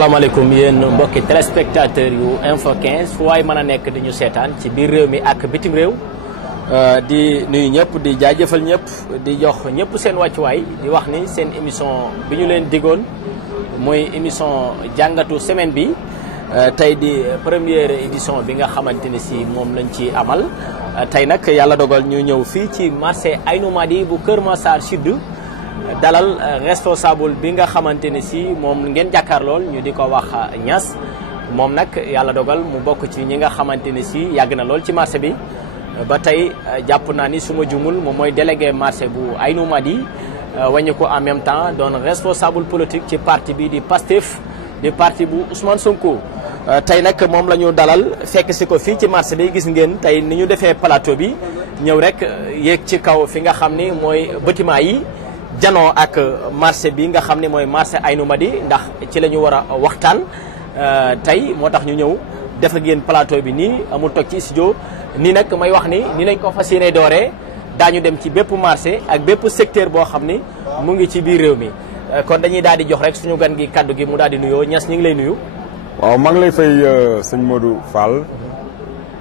asalaamaaleykum yéen mbokki téléspectateurs yu Info 15 fu waay mën a nekk di ñu seetaan ci biir réew mi ak bitim réew di nuyu ñëpp di jaajëfal ñëpp di jox ñëpp seen wàccuwaay di wax ni seen émission bi ñu leen digoon mooy émission jàngatu semaine bi tey di première édition bi nga xamante ne si moom lañ ci amal tey nag yàlla dogal ñu ñëw fii ci marché Aynou Mady bu Kër Massar Sud dalal responsable bi nga xamante ne si moom ngeen jàkkaarlool ñu di ko wax Niass moom nag yàlla dogal mu bokk ci ñi nga xamante ne si yàgg na lool ci marché bi ba tey jàpp naa ni su ma jumul moom mooy délégué marché bu Aynou Mady wañu ko en même temps doon responsable politique ci parti bi di PASTEF di parti bu Ousmane Sonko. tey nag moom la ñu dalal fekk si ko fii ci marché bi gis ngeen tey ni ñu defee plateau bi ñëw rek yéeg ci kaw fi nga xam ni mooy bâtiment yi janoo ak marché bi nga xam ne mooy marché Aynou Mady ndax ci la ñu war a waxtaan tey moo tax ñu ñëw def ak yéen plateau bi nii amul toog ci studio nii nag may wax ni lañ ko fas yéene dooree daañu dem ci bépp marché ak bépp secteur boo xam ni mu ngi ci biir réew mi kon dañuy daal di jox rek suñu gan gi kaddu gi mu daal di nuyoo Niass ñu ngi lay nuyu. waaw maa ngi lay fay sëñ Modou Fall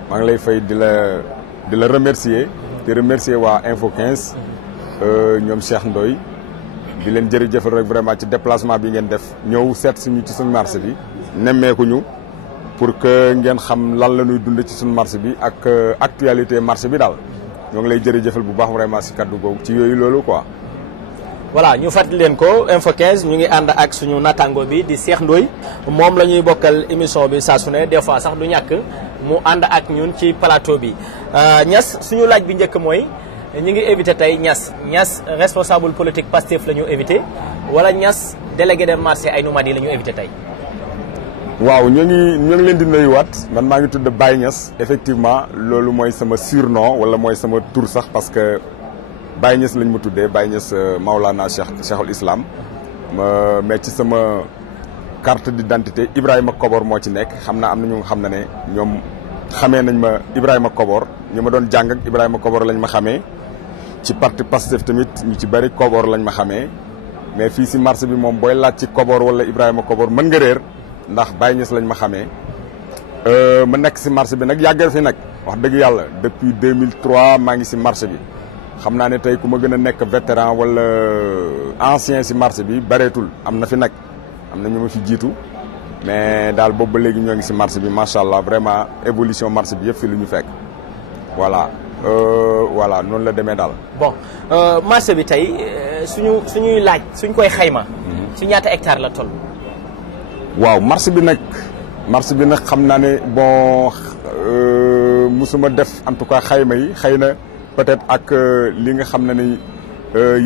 maa ngi lay fay di la remercier di remercier waa Info 15 ñoom Cheikh Ndoye di leen jërëjëfal rek vraiment ci déplacement bi ngeen def ñëw seet suñu ci suñu marché bi nemmeeku ñu pour que ngeen xam lan la ñuy dund ci suñu marché bi ak actualité marché bi daal ñoo ngi lay jërëjëfal bu baax vraiment si kaddu googu ci yooyu loolu quoi. voilà ñu fàttali leen ko Info 15 ñu ngi ànd ak suñu natango bi di Cheikh Ndoye moom la ñuy bokkal émission bi saa su ne des fois sax du ñàkk mu ànd ak ñun ci plateau bi Niass suñu laaj bi njëkk mooy ñu ngi invité tey Niass responsable politique PASTEF la ñu invité wala Niass délégué de marché Aynou Mady la ñu invité tey. waaw ñoo ngi leen di nuyuwaat man maa ngi tudd Baye Niass effectivement loolu mooy sama surnom wala mooy sama tur sax parce que. Baye Niass lañ ma tuddee Baye Niass Maulana Cheikhul Islam mais ci sama carte d'identité Ibrahima Kobor moo ci nekk xam naa am na ñu nga xam ne ñoom xamee nañ ma Ibrahima Kobor ñu ma doon jàng ak Ibrahima Kobor lañ ma xamee ci parti Pastef tamit ñu ci bari Kobor lañ ma xamee mais fii si marché bi moom booy laaj ci Kobor wala Ibrahima Kobor mën nga réer ndax Baye Niass lañ ma xamee ma nekk si marché bi nag yàggal fi nag wax dëgg yàlla depuis 2003 maa ngi si marché bi. xam naa ne tey ku ma gën a nekk vétéran wala ancien si marché bi bareetul am na fi nag am na ñu ma fi jiitu mais daal boobu ba léegi ñoo ngi si marché bi macha allah vraiment évolution marché bi yëpp fi lu ñu fekk voilà noonu la demee daal. bon marché bi tey suñuy laaj suñ koy xayma. ci ñaata hectare la toll. waaw marché bi nag xam naa ne bon musuma def en tout cas xayma yi xëy na. peut-être ak li nga xam ne ni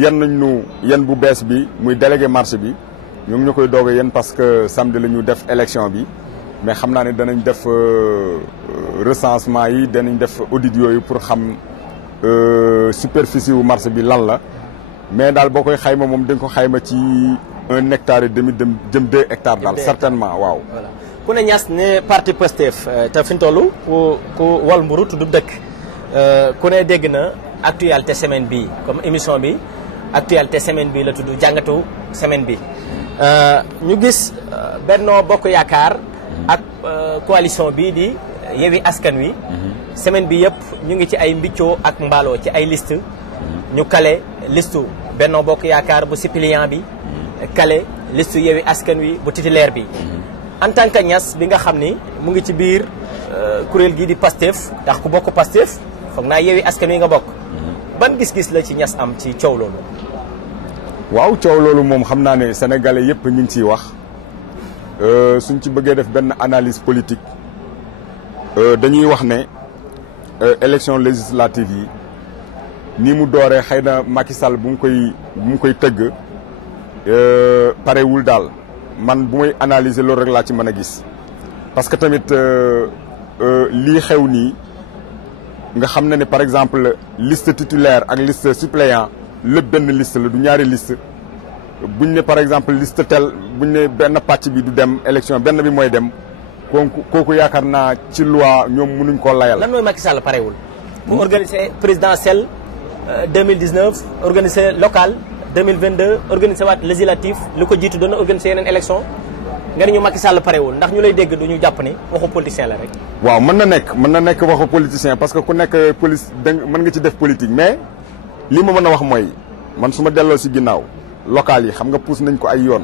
yan nañ ñu yan bu bees bi muy délégué marché bi ñu ngi ñu koy doog a yéen parce que samedi la ñu def élection bi mais xam naa ne danañ def recensement yi danañ def audit yooyu pour xam superficie wu marché bi lan la mais daal boo koy xayma moom dañ ko xayma ci 1 hectare et demi jëm 2 hectares daal certainement waaw. voilà ku ne Niass ne parti Pastef te fi ñu toll ku wal mburu tudd dëkk. ku ne dégg na actualité semaine bi comme émission bi actualité semaine bi la tudd jàngatu semaine bi ñu gis Benno Bokk Yaakaar ak coalition bii di Yewwi Askan Wi semaine bi yëpp ñu ngi ci ay mbiccoo ak mbaaloo ci ay liste ñu kale listu Benno Bokk Yaakaar bu suppléant bi kale listu Yewwi Askan Wi bu titulaire bi en tant que Niass bi nga xam ni mu ngi ci biir kuréel gii di PASTEF ndax ku bokk PASTEF foog naa Yewwi Askan Wi nga bokk ban gis-gis la ci Niass am ci coow loolu. waaw coow loolu moom xam naa ne sénégalais yëpp ñu ngi ciy wax suñ ci bëggee def benn analyse politique dañuy wax ne élection législative yi ni mu dooree xëy na Macky Sall bu mu koy tëgg parewul daal man bu may analyser loolu rek laa ci mën a gis parce que tamit lii xew nii. nga xam ne par exemple liste titulaire ak liste suppléant lépp benn liste la du ñaari liste buñ ne par exemple liste tel buñ ne benn pàcc bi du dem élection benn bi mooy dem kooku yaakaar naa ci loi ñoom mënuñ koo layal. lan mooy Macky Sall parewul. pour organiser présidentielle 2019 organiser local 2022 organiser waat législatif lu ko jiitu doon na organiser yeneen élection nga ni ñu Macky Sall parewul ndax ñu lay dégg du ñu jàpp ni waxu politicien la rek. waaw mën na nekk waxu politicien parce que ku nekk police mën nga ci def politique mais li ma mën a wax mooy man su ma delloo si ginnaaw local yi xam nga pousse nañ ko ay yoon.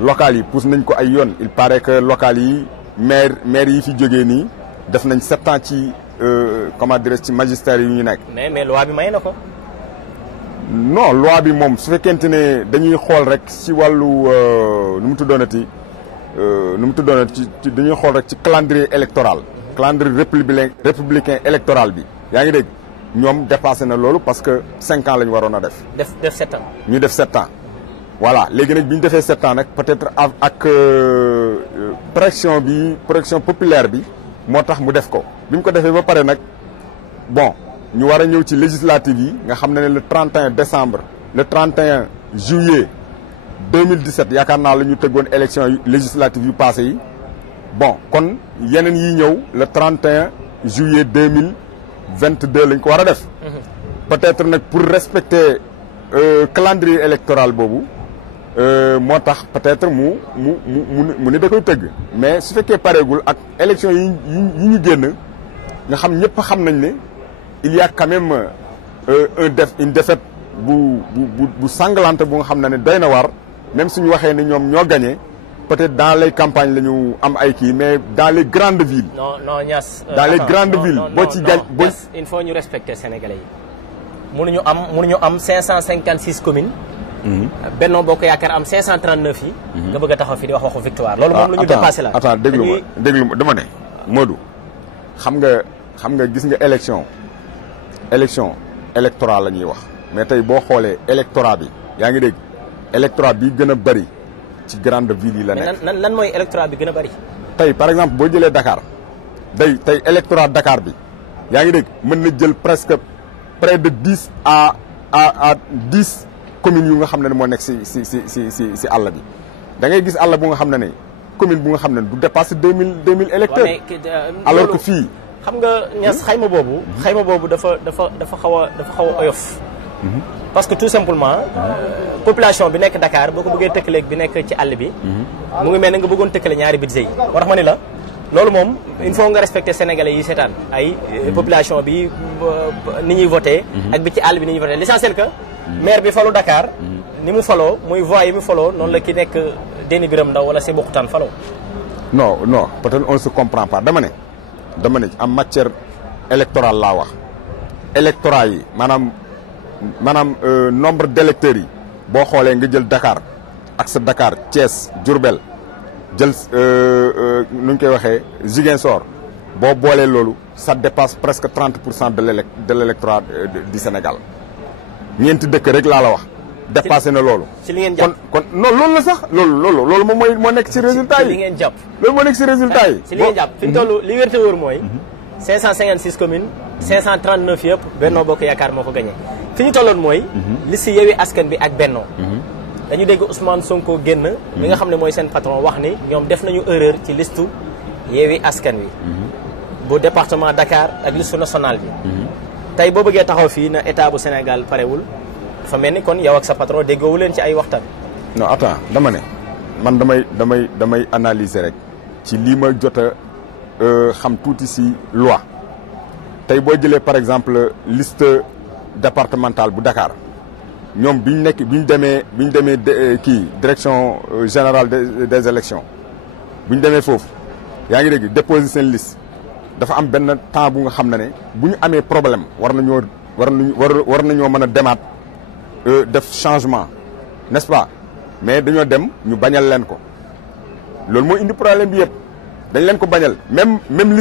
local yi pousse nañ ko ay yoon il paraît que local yi maire yi fi jógee nii def nañ 7 ans ci comment dirais ci magistère yu ñu nekk. mais loi bi may na ko. non loi bi moom su fekkente ne dañuy xool rek ci wàllu nu mu tuddoonati dañuy xool rek ci calendrier électoral. calendrier républicain électoral bi. yaa ngi dégg ñoom dépassé na loolu parce que 5 ans la ñu waroon a def. def 7 ans. ñu def 7 ans. voilà léegi nag bi ñu defee 7 ans nag peut-être ak pression populaire bi moo tax mu def ko bi mu ko defee ba pare nag bon ñu war a ñëw ci législative yi nga xam ne le 31 décembre le 31 juillet 2017 yaakaar naa la ñu tëggoon élection législative yu passé yi bon kon yeneen yi ñëw le 31 juillet 2022 lañ ko war a def. peut-être nag pour respecter calendrier électoral boobu. moo tax peut-être mu ne da koy tëgg mais su fekkee pareegul ak élection yi ñu génn nga xam ñëpp xam nañ ne il y a quand même une défaite bu sanglante bu nga xam ne doy na war même suñu waxee ne ñoom ñoo gagné peut-être dans les campagnes la ñu am ay kii mais dans les grandes villes. non Niass. dans les grandes villes boo ci gañ boo il faut ñu respecter Sénégalais yi. mënuñu am 556 communes. Benno Bokk Yaakaar am 539 yi. nga bëgg a taxaw fi di wax waxu victoire. loolu moom lu ñu dépassé la. attends déglu ma dama ne Modou xam nga gis nga élection électorale la ñuy wax mais tey boo xoolee électorat bi yaa ngi dégg électorat bi gën a bëri ci grande ville yi la nekk. mais lan mooy électorat bi gën a bëri. tey par exemple boo jëlee Dakar tey électorat Dakar bi yaa ngi dégg mën na jël presque près de 10 à 10. commune yu nga xam ne moo nekk si àll bi da ngay gis àll bu nga xam ne commune bu nga xam ne du dépasser 2000 électeurs. alors que fii. xam nga Niass xayma boobu dafa xaw a oyof. parce que tout simplement. population bi nekk Dakar boo ko bëggee tëkkaleeg bi nekk ci àll bi. mu ngi mel ne nga bëggoon tëkkale ñaari budget yi. moo tax ma ni la loolu moom il faut nga respecter sénégalais yi seetaan ay population bi ni ñuy voté. ak bi ci àll bi ni ñuy voté l'essentiel que. maire bi falu Dakar ni mu faloo muy voix yi mu faloo noonu la ki nekk Déni Biram Ndaw wala Sébikotane faloo. non peut-être on ne se comprend pas dama ne en matière électorale laa wax électorat yi maanaam nombre d'électeurs yi boo xoolee nga jël Dakar ak sa Dakar Thiès Diourbel jël nu ñu koy waxee Ziguinchor boo boolee loolu ça dépasse presque 30% de l'électorat du Sénégal. ñeenti dëkk rek laa la wax. dépassé na loolu. ci li ngeen jàpp kon non loolu la sax loolu moom moo nekk ci résultat yi. ci li ngeen jàpp. loolu moo nekk ci résultat yi. ci li ngeen jàpp fi mu toll li wér te wóor mooy. 556 communes 539 yëpp Benno Bokk Yaakaar moo ko gagné. fi ñu tolloon mooy. liste Yewwi Askan bi ak Benno. dañu dégg Ousmane Sonko génn. mi nga xam ne mooy seen patron wax ni ñoom def nañu erreur ci listu Yewwi Askan wi. bu département Dakar ak liste nationale bi. tey boo bëggee taxaw fii na état bu Sénégal parewul dafa mel ni kon yow ak sa patron déggoowu leen ci ay waxtaan. non attends dama ne man damay analyser rek ci lii ma jot a xam tuuti si loi tey boo jëlee par exemple liste départementale bu Dakar ñoom bi ñu demee kii direction générale des élections bi ñu demee foofu yaa ngi dégg déposer seen liste. dafa am benn temps bu nga xam ne bu ñu amee problème war nañoo mën a demaat def changement n'est-ce pas mais dañoo dem ñu bañal leen ko loolu moo indi problème bi yëpp dañ leen ko bañal même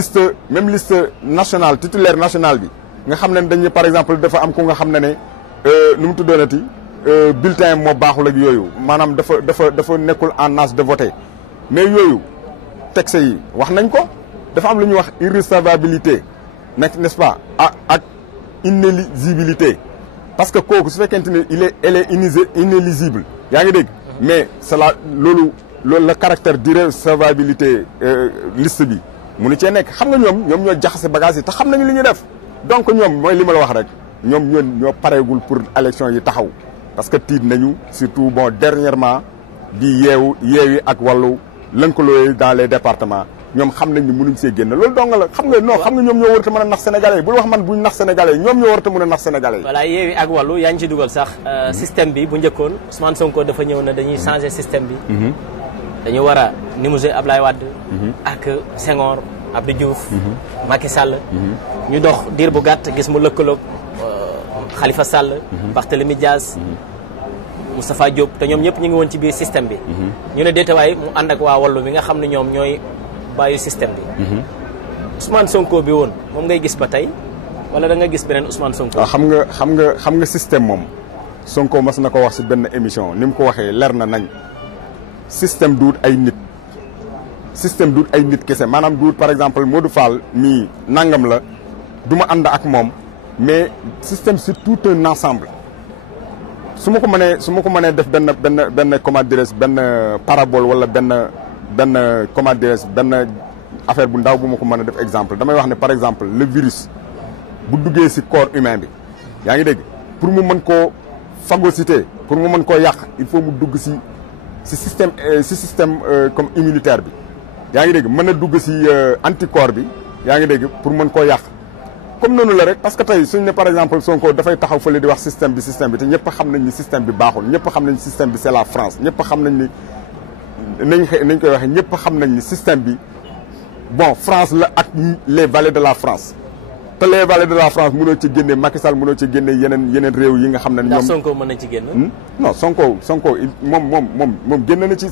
liste nationale titulaire nationale bi nga xam ne dañu par exemple dafa am ku nga xam ne nu mu tuddoonati bulletin moo baaxul ak yooyu maanaam dafa nekkul en âge de voter mais yooyu texte yi wax nañ ko. dafa am lu ñuy wax irrecevabilité n'est-ce pas ak inéligibilité parce que kooku su fekkente ne elle est inéligible yaa ngi dégg mais cela loolu la caractère d'irrecevabilité liste bi munu cee nekk xam nga ñoom ñoo jaxase bagage yi te xam nañu li ñuy def donc ñoom mooy li ma la wax rek ñoo pareegul pour élection yi taxaw parce que tiit nañu surtout bon dernièrement di yeewi ak wàllu lëkkaloo dans les départements ñoom xam nañ ni mënuñ see génn loolu dong la xam nga non xam nga ñoom ñoo warut a mën a nax sénégalais yi bul wax man buñ nax sénégalais yi ñoom ñoo warut a mën a nax sénégalais yi. voilà Yewwi ak Wallu yaa ngi ci dugal sax système bi bu njëkkoon Ousmane Sonko dafa ñëw na dañuy changer système bi. dañu war a nimouser Ablaye Wade. ak Senghor Abdou Diouf. Macky Sall. ñu dox diir bu gàtt gis mu lëkkaloog Khalifa Sall. Barthélémy Dias. Moustapha Diop te ñoom ñëpp ñu ngi woon ci biir système bi. ñu ne déetawaay mu ànd ak waa Wallu bi nga xam ne ñoom ñooy bàyyi système bi. Ousmane Sonko bi woon moom ngay gis ba tey wala da nga gis beneen Ousmane Sonko. waaw xam nga système moom Sonko mas na ko wax si benn émission ni mu ko waxee leer na nañ système duut ay nit. système duut ay nit kese maanaam duut par exemple Modou Fall mii nangam la du ma ànd ak moom mais système c'est tout un ensemble. su ma ko mënee def benn comment dirais benn parabole wala benn comment dirais benn affaire bu ndaw bu ma ko mën a def exemple damay wax ne par exemple le virus bu duggee ci corps humain bi yaa ngi dégg pour mu mën koo phagocyter pour mu mën koo yàq il faut mu dugg ci système comme immunitaire bi yaa ngi dégg mën a dugg ci anticorps bi yaa ngi dégg pour mën koo yàq comme noonu la rek parce que tey suñ ne par exemple Sonko dafay taxaw fële di wax système bi te ñëpp xam nañ ni système bi baaxul ñëpp xam nañ ni système bi c'est la France ñëpp xam nañ ni nañ koy waxee ñëpp xam nañ ni système bi bon France la ak les vallées de la France te les vallées de la France mënoo ci génne Macky Sall mënoo ci génne yeneen réew yi nga xam ne ñoom. ndax Sonko mën na ci génn. non Sonko moom génn na ci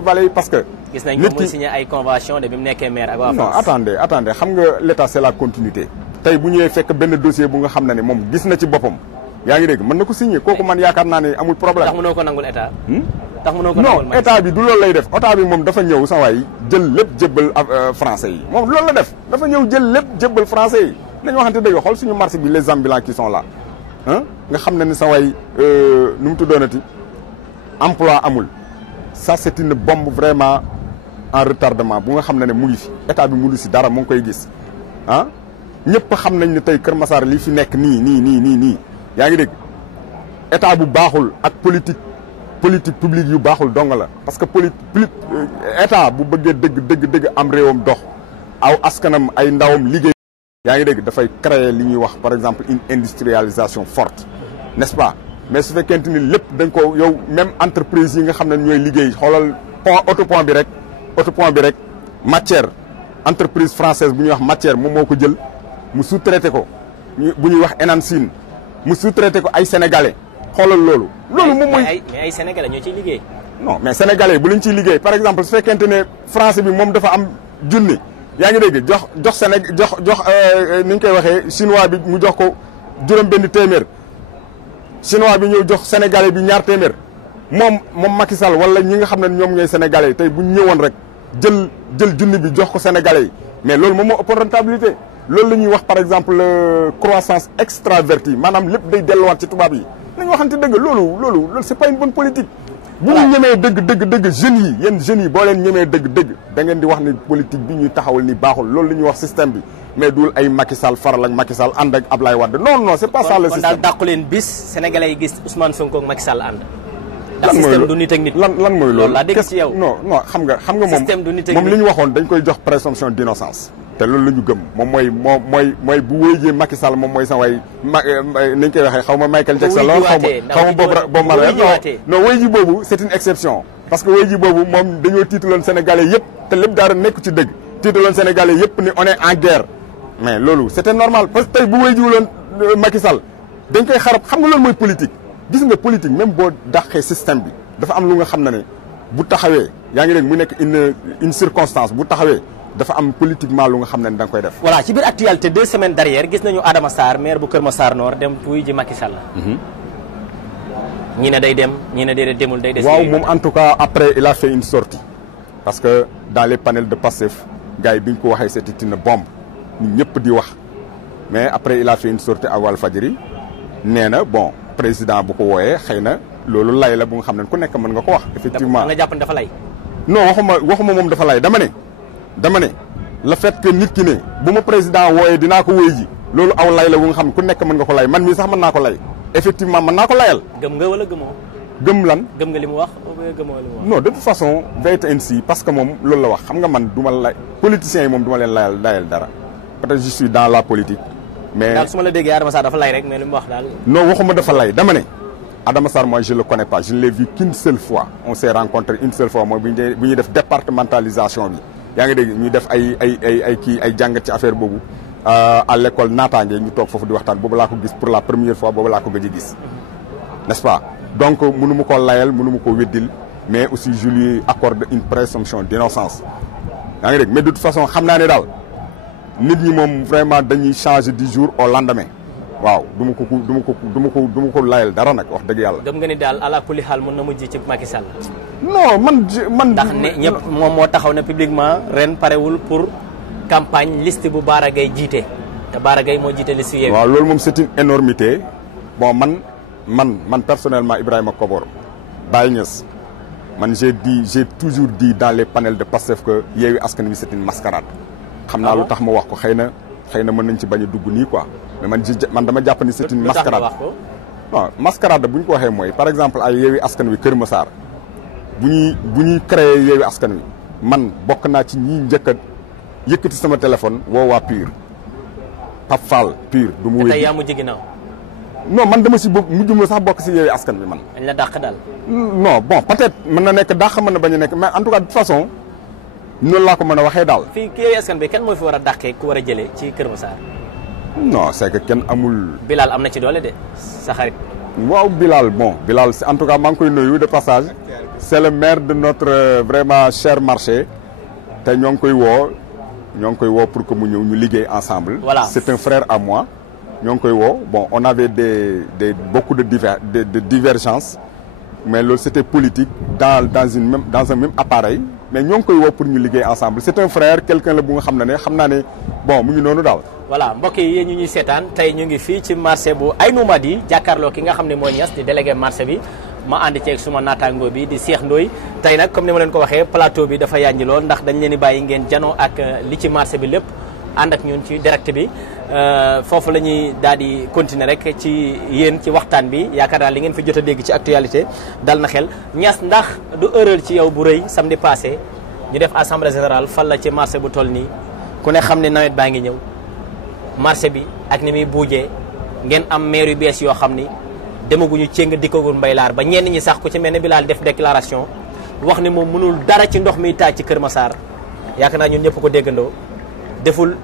vallées yi parce que. gis nañ ko muy signé ay convention de bi mu nekkee maire ak waa non France. attendez xam nga l'état c'est la continuité. tey bu ñëwee fekk benn dossier bu nga xam ne ni moom gis na ci boppam yaa ngi dégg mën na ko signé kooku man yaakaar naa ne amul problème. tax mënoo ko nangul état. tax mënoo ko non état bi du loolu lay def état bi moom dafa ñëw sa waay jël lépp jébbal français yi moom loolu la def dafa ñëw jël lépp jébbal français yi nañu waxante dëgg xool suñu marché bi les ambulants qui sont là nga xam ne ni sa waay nu mu tuddoonati emploi amul ça c'est une bombe vraiment en retardement bu nga xam ne mu ngi fi état bi mënu si dara mu ngi koy gis ñëpp xam nañ ne tey Kër Massar li fi nekk nii yaa ngi dégg état bu baaxul ak politique publique yu baaxul dong la parce que état bu bëggee dëgg am réewam dox aw askanam ay ndawam liggéey yaa ngi dégg dafay créer li ñuy wax par exemple une industrialisation forte n'est-ce pas mais su fekkente ni lépp dañ ko yow même entreprise yi nga xam ne ñooy liggéey xoolal autopont bi rek matière entreprise française bu ñuy wax matière moom moo ko jël mu sous-traité ko bu ñuy wax Enancine mu sous-traité ko ay sénégalais xoolal loolu moom mooy mais ay sénégalais ñoo ciy liggéey. non mais sénégalais bu lañ ciy liggéey par exemple su fekkente ne français bi moom dafa am junni yaa ngi dégg jox ni ñu koy waxee chinois bi mu jox ko juróom benn téeméer chinois bi ñëw jox sénégalais bi ñaar téeméer moom Macky Sall wala ñi nga xam ne ñoom ñooy sénégalais tey bu ñu ñëwoon rek jël junni bi jox ko sénégalais yi mais loolu moom moo ëppoon rentabilité loolu la ñuy wax par exemple croissance extravertie maanaam lépp day delluwaat ci tubaab yi nañu waxante dëgg loolu c'est pas une bonne politique. bu ñu ñemee dëgg jeunes yi yéen jeunes yi boo leen ñemee dëgg da ngeen di wax ni politique bi ñuy taxawal ni baaxul loolu la ñuy wax système bi mais dul ay Macky Sall faral ak Macky Sall ànd ak Ablaye Wade non c'est pas ça le système. kon daal dàqu leen bis sénégalais yi gis Ousmane Sonko ak Macky Sall ànd. ndax système du nit ak nit. lan mooy loolu loolu laa dégg ci yow. non xam nga système du nit ak nit moom li ñu waxoon dañ koy jox présomption d'innocence te loolu la ñu gëm moom mooy bu wéyjee Macky Sall moom mooy sa way nañ koy waxee xaw ma Michael Jackson lool xaw ma boobu Marley non wéyji boobu c'est une exception parce que wéyji boobu moom dañoo tiitaloon sénégalais yëpp te lépp daara nekk ci dëgg tiitaloon sénégalais yëpp ni on est en guerre mais loolu c'était normal parce que tey bu wéyjiwuloon Macky Sall dañ koy xarab xam nga loolu mooy politique gis nga politique même boo dàqee système bi dafa am lu nga xam ne bu taxawee yaa ngi dégg mu nekk une circonstance bu taxawee dafa am politiquement lu nga xam ne da nga koy def. voilà ci biir actualité 2 semaines derrière gis nañu Adama Sarr maire bu Kër Massar Nord dem wuy ji Macky Sall. ñi ne day dem ñi ne day demul day des. waaw moom en tout cas après il a fait une sortie parce que dans les panels de Pastef gars yi bi ñu ko waxee c'était une bombe ñun ñëpp di wax mais après il a fait une sortie à Walfadjri nee na bon président bu ko wooyee xëy na loolu lay la bu nga xam ne ku nekk mën nga ko wax. effectivement nga jàpp ne dafa lay. non waxuma moom dafa lay dama ne le fait que nit ki ne bu ma président wooyee dinaa ko wéy ji loolu aw lay la bu nga xam ne ku nekk mën nga ko lay man mii sax mën naa ko lay effectivement mën naa ko layal. gëm nga wala gëmoo. gëm lan. gëm nga li mu wax gëmoo li mu wax. non de toute façon wait and see parce que moom loolu la wax xam nga man du ma lay politiciens yi moom du ma leen layal dara peut-être je suis dans la politique. mais daal su ma la déggee Adama Sarr dafa lay rek mais li mu wax daal. non waxuma dafa lay dama ne. Adama Sarr moi je le connais pas je ne l'ai vu qu'une seule fois on s'est rencontré une seule fois mooy bu ñuy def départementalisation bi yaa ngi dégg ñuy def ay jàngat ci affaire boobu à l'école naataange ñu toog foofu di waxtaan boobu laa ko gis pour la première fois boobu laa ko gëj a gis n'est-ce pas donc mënu ma koo layal mënu ma koo weddil mais aussi je lui accorde une présomption d'innocence yaa ngi dégg mais de toute façon xam naa ne daal nit ñi moom vraiment dañuy changer du jour au lendemain waaw du ma ko layal dara nag wax dëgg yàlla. gëm nga ni daal ala kulli xaal mën na mujj ci Macky Sall. non man. ndax ne ñëpp moom moo taxaw ne publiquement ren parewul pour campagne liste bu Bara Gaye jiite te Bara Gaye moo jiite liste Yewwi. waaw loolu moom c'est une énormité bon man personnellement Ibrahima Kobor Baye Niass man j'ai toujours dit dans les panels de Pastef que Yewwi Askan Wi c'est une mascarade. xam naa lu tax ma wax ko xëy na mën nañ ci bañ a dugg nii quoi mais man dama jàpp ni c'est une mascarade. non mascarade bu ñu ko waxee mooy par exemple ay Yewwi Askan Wi Kër Massar bu ñuy créer Yewwi Askan Wi man bokk naa ci ñi njëkk a yëkkati sama téléphone woo waa PUR Pape Fall PUR. du mu wéy tey yaa mujj ginnaaw. non man dama si mujjuma sax bokk si Yewwi Askan Wi man. dañ la dàq daal. non bon peut-être mën na nekk dàq mën na bañ a nekk mais en tout cas de toute façon noonu laa ko mën a waxee daal. fii Yewwi Askan Wi kenn moo fi war a dàqee ku war a jëlee ci Kër Massar. non c'est que kenn amul. Bilal am na ci doole de sa xarit. waaw Bilal en tout cas maa ngi koy nuyu de passage. c'est le maire de notre vraiment cher marché te ñoo ngi koy woo pour que mu ñëw ñu liggéey ensemble. voilà c'est un frère à moi. ñoo ngi koy woo bon on avait beaucoup de divergences mais loolu c'était politique dans un même appareil mais ñoo ngi koy woo pour ñu liggéey ensemble c'est un frère quelqu'un la bu nga xam naa ne bon mu ngi noonu daal. voilà mbokk yi ñu ñuy seetaan tey ñu ngi fii ci marché bu Aynou Mady jàkkaarloo ki nga xam ne mooy Niass di délégué marché bi ma ànd ceeg suma naataango bi di Cheikh Ndoye tey nag comme ni ma leen ko waxee plateau bi dafa yànji lool ndax dañ leen di bàyyi ngeen janoo ak li ci marché bi lépp ànd ak ñun ci direct bi foofu la ñuy daal di continuer rek ci yéen ci waxtaan bi yaakaar naa li ngeen fi jot a dégg ci actualité dal na xel Niass ndax du erreur ci yow bu rëy samedi passé ñu def assemblée générale fal la ci marché bu toll nii ku ne xam ne nawet baa ngi ñëw marché bi ak ni muy buujee ngeen am maire yu bees yoo xam ni demaguñu céng dikkagul mbaylaar ba ñenn ñi sax ku ci mel ne Bilal def déclaration wax ni moom mënul dara ci ndox mi taaj ci Kër Massar yaakaar naa ñun ñëpp ko déggandoo deful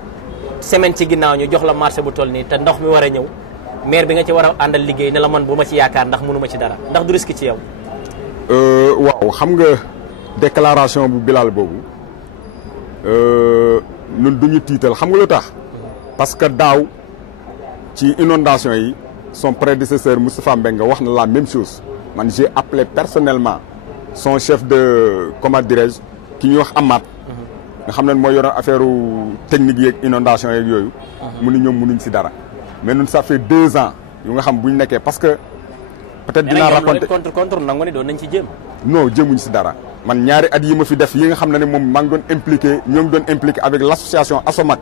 semaine ci ginnaaw ñu jox la marché bu toll nii te ndox mi war a ñëw maire bi nga ci war a àndal liggéey ne la man bu ma ci yaakaar ndax mënu ma ci dara ndax du risque ci yow. waaw xam nga déclaration bu Bilal boobu ñun duñu tiital xam nga lu tax parce que daaw ci inondation yi son prédécesseur Moustapha Mbengue wax na la même chose man j'ai appelé personnellement son chef de comment dirais-je ki ñuy wax Amath nga xam ne mooy yoroon affaire technique yeeg inondation yeeg yooyu mu ni ñoom mënuñ si dara mais ñun ça fait 2 ans yu nga xam bu ñu nekkee parce que peut-être dinaa raconter contre nangu ne doon nañ ci jéem non jëmuñ si dara man ñaari at yi ma fi def yi nga xam ne moom maa ngi doon impliqué ñoo ngi doon impliqué avec l'association ASOMAC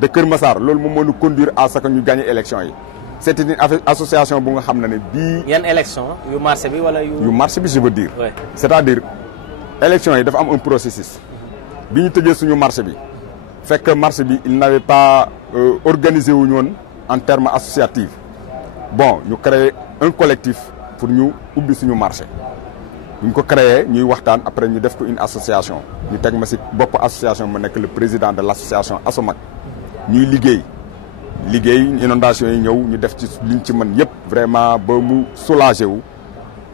de Kër Massar loolu moom moo ñu conduire à ce que ñu gagné élection yi c'est une association bu nga xam ne bii. yan élection yu marché bi wala yu marché bi je veux dire. Ouais. c'est-à-dire élection yi dafa am un processus bi ñu tëjee suñu marché bi fekk marché bi il n'avait pas organisé wuñu woon en termes associatifs bon ñu créé un collectif pour ñu ubbi suñu marché bu ñu ko créé ñuy waxtaan après ñu def ko une association ñu teg ma ci bopp association ma nekk le président de l'association ASOMAC ñuy liggéey inondation yi ñëw ñu def ci liñ ci mën yëpp vraiment ba mu soulagé wu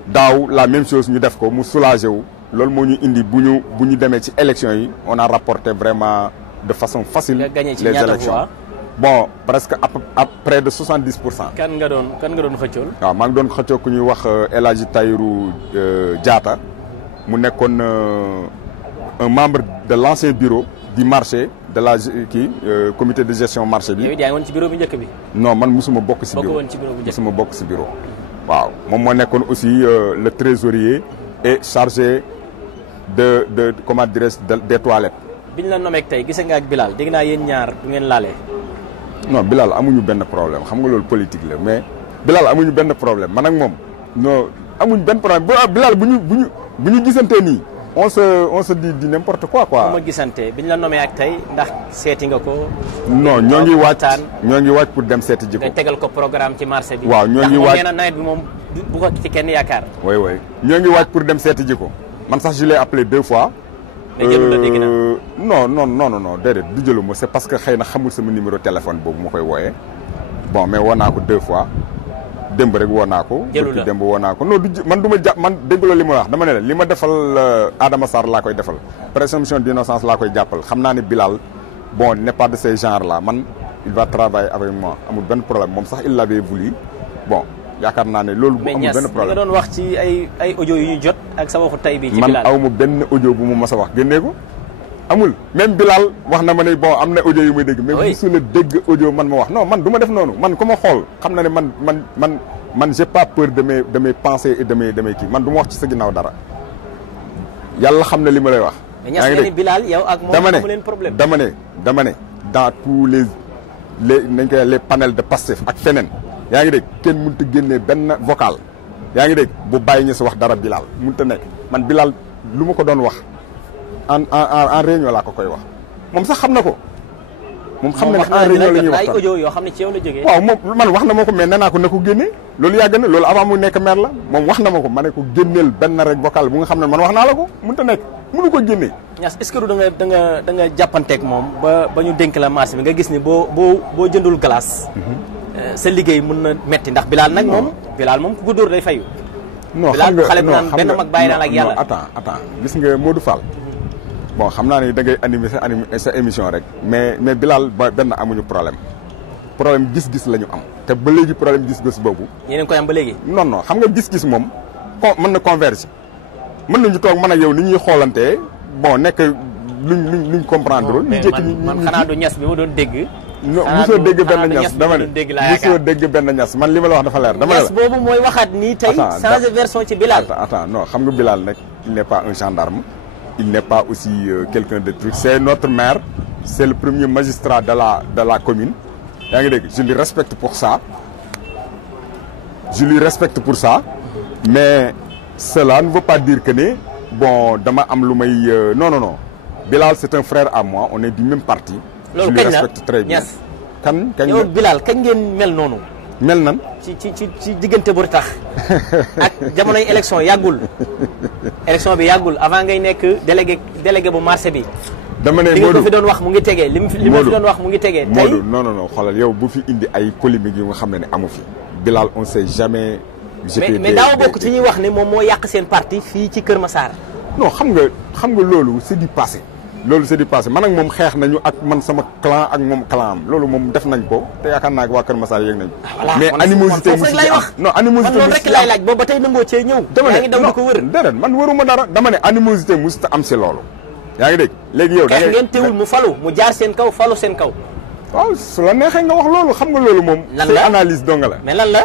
daaw la même chose ñu def ko mu soulagé wu loolu moo ñu indi bu ñu demee ci élection yi on a rapporté vraiment de façon facile les élections bon presque à près de 70%. kan nga doon xëccool. waaw maa ngi doon xëccoo ku ñuy wax El Hadji Tahirou Diatta mu nekkoon un membre de l'ancien bureau du marché de la comité de gestion marché bi. yow yaa ngi woon ci bureau bu njëkk bi. non man musuma bokk ci bureau bokk woon ci bureau bu njëkk musuma bokk ci bureau. waaw moom moo nekkoon aussi le trésorier et chargé de comment dirais-je des toilettes. biñ la nommé tey gise nga ak Bilal dégg naa yéen ñaar du ngeen laalee. non Bilal amuñu benn problème xam nga loolu politique la mais Bilal amuñu benn problème man ak moom non amuñ benn problème Bilal bu ñu gisantee nii on se dit n'importe quoi. ma gisante biñ la nommé ak tey ndax seeti nga ko. non ñoo ngi wàcc pour dem seeti ji ko. nga tegal ko programme ci marché bi. waaw ñoo ngi wàcc ndax moom nee na nawet bi moom bu ko ci kenn yaakaar. oui ñoo ngi wàcc pour dem seeti ji ko man sax je l'ai appelé 2 fois. mais jëlu la dégg na. non déedéet du jëlu ma c'est parce que xëy na xamul sama numéro téléphone boobu ma koy wooyee bon mais woo naa ko 2 fois. démb rek woo naa ko. jëlu la démb woo naa ko non man du ma jàpp man dégguloo li ma wax dama ne la li ma defal Adama Sarr laa koy defal présomption d'innocence laa koy jàppal xam naa ne Bilal bon n'est pas de ces genres là man il va travailler avec moi amul benn problème moom sax il l'avait voulu bon yaakaar naa ne loolu. bu amul benn problème mais nga doon wax ci ay audio yu ñu jot ak sa waxu tay bi ci man Bilal aw ma benn audio bu mu mas a wax génnee ko amul même Bilal wax na ma ne bon am na audio yu muy dégg. mais musula dégg audio man ma wax non man du ma def noonu man ku ma xool xam na ne man j'ai pas peur de mes pensées et de mes kii man du ma wax ci sa ginnaaw dara yàlla xam na li ma lay wax. yaa ngi dégg Bilal yow ak moom amu leen problème. dama ne dans tous nañ koy les panels de Pastef ak feneen yaa ngi dégg kenn mënut a génnee benn vocal yaa ngi dégg bu bàyyi ñu si wax dara Bilal mënut a nekk man Bilal lu ma ko doon wax. en réunion laa ko koy wax moom sax xam na ko. moom xam na ne en réunion la ñuy wax ay audio yoo xam ne ci yow la jógee. waaw moom man wax na ma ko mais nee naa ko na ko génne loolu yàgg na loolu avant mu nekk maire la moom wax na ma ko ma ne ko génneel benn rek vocal bu nga xam ne man wax naa la ko mënut a nekk mënu ko génne. Niass est-ce que da nga jàppanteeg moom ba ñu dénk la marché bi nga gis ni boo jëndul glace. sa liggéey mën na metti ndax Bilal nag moom. Bilal moom ku ko dóor day fayu. non xam nga xale bu naan benn mag bàyyi naa la ak yàlla. attends gis nga Modou Fall. bon xam naa ne da ngay animer sa émission rek mais Bilal benn amuñu problème gis-gis la ñu am te ba léegi problème gis-gis boobu. yéen koy am ba léegi. non xam nga gis-gis moom mën na converger mën nañu toog mën ak yow ni ñuy xoolantee bon nekk luñ comprendre. ñu jékki man xanaa du Niass bi ma doon dégg. musoo dégg benn Niass dama ne musoo dégg benn Niass man li ma la wax dafa leer. dama ne la Niass boobu mooy waxaat nii tey. changer version ci Bilal. attends non xam nga Bilal nag il n'est pas un gendarme. il n'est pas aussi quelqu'un de truc c'est notre maire c'est le premier magistrat de la commune yaa ngi dégg je lui respecte pour ça mais cela ne veut pas dire que ne bon dama am lu may non Bilal c'est un frère à moi on est du même parti. je lui respecte très bien. kañ yow Bilal kañ ngeen mel noonu. mel nan. ci diggante bu tax ak jamonoy élection yàggul élection bi yàggul avant ngay nekk délégué bu marché bi. dama ne Modou li nga ko fi doon wax mu ngi tegee li ma fi doon wax mu ngi tegee. tey Modou non xoolal yow bu fi indi ay polémiques yu nga xam ne amu fi. Bilal on sait jamais. mais daaw bokk ci ñuy wax ne moom moo yàq seen parti fii ci Kër Massar. non xam nga loolu c'est du passé. loolu c'est du passé man ak moom xeex nañu ak man sama clan ak moom clan am loolu moom def nañ ko te yaakaar naa waa Kër Massar yéeg nañ ko. mais animosité mu ci am non animosité man rek laay laaj boobu ba tey nangoo cee ñëw. yaa ngi daw di ko wër déedéet man wëruma dara dama ne animosité musta am si loolu. yaa ngi dégg léegi yow. da ngay ngeen teewul mu falu mu jaar seen kaw falu seen kaw. waaw su la neexee nga wax loolu xam nga loolu moom. lan la c'est analyse dong la. mais lan la.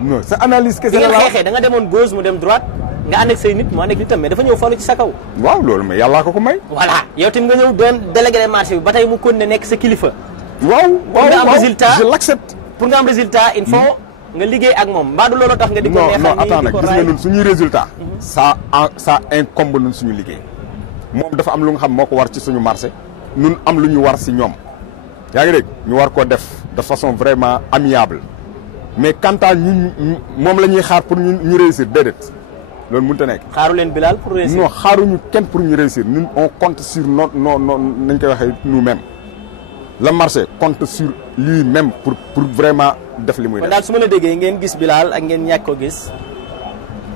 non c'est analyse kese bi la ngeen xeexee da nga demoon gauche mu dem droite nga ànd ak say nit mu ànd ak nitam mais dafa ñëw falu ci sa kaw. waaw loolu mais yàllaa ko may. voilà yow tamit nga ñëw doon délégué marché bi ba tey mu continué nekk sa kilifa. waaw pour nga am résultat je l'accepte. pour nga am résultat il faut nga liggéey ak moom mbaa du loolu tax nga di ko neexal non attends nag gis nga ñun suñuy résultat ça incombe ñun suñu liggéey moom dafa am lu nga xam moo ko war ci suñu marché ñun am lu ñu war si ñoom yaa ngi dégg ñu war koo def de façon vraiment amiable mais quant à ñun moom la ñuy xaar pour ñu réussir déedéet loolu mënut a nekk. xaaru leen Bilal pour réussir. non xaaruñu kenn pour ñu réussir ñun on compte sur nañ koy waxee nous-mêmes le marché compte sur lui-même pour vraiment def li muy def. kon daal su ma la déggee ngeen gis Bilal ak ngeen ñàkk ko gis.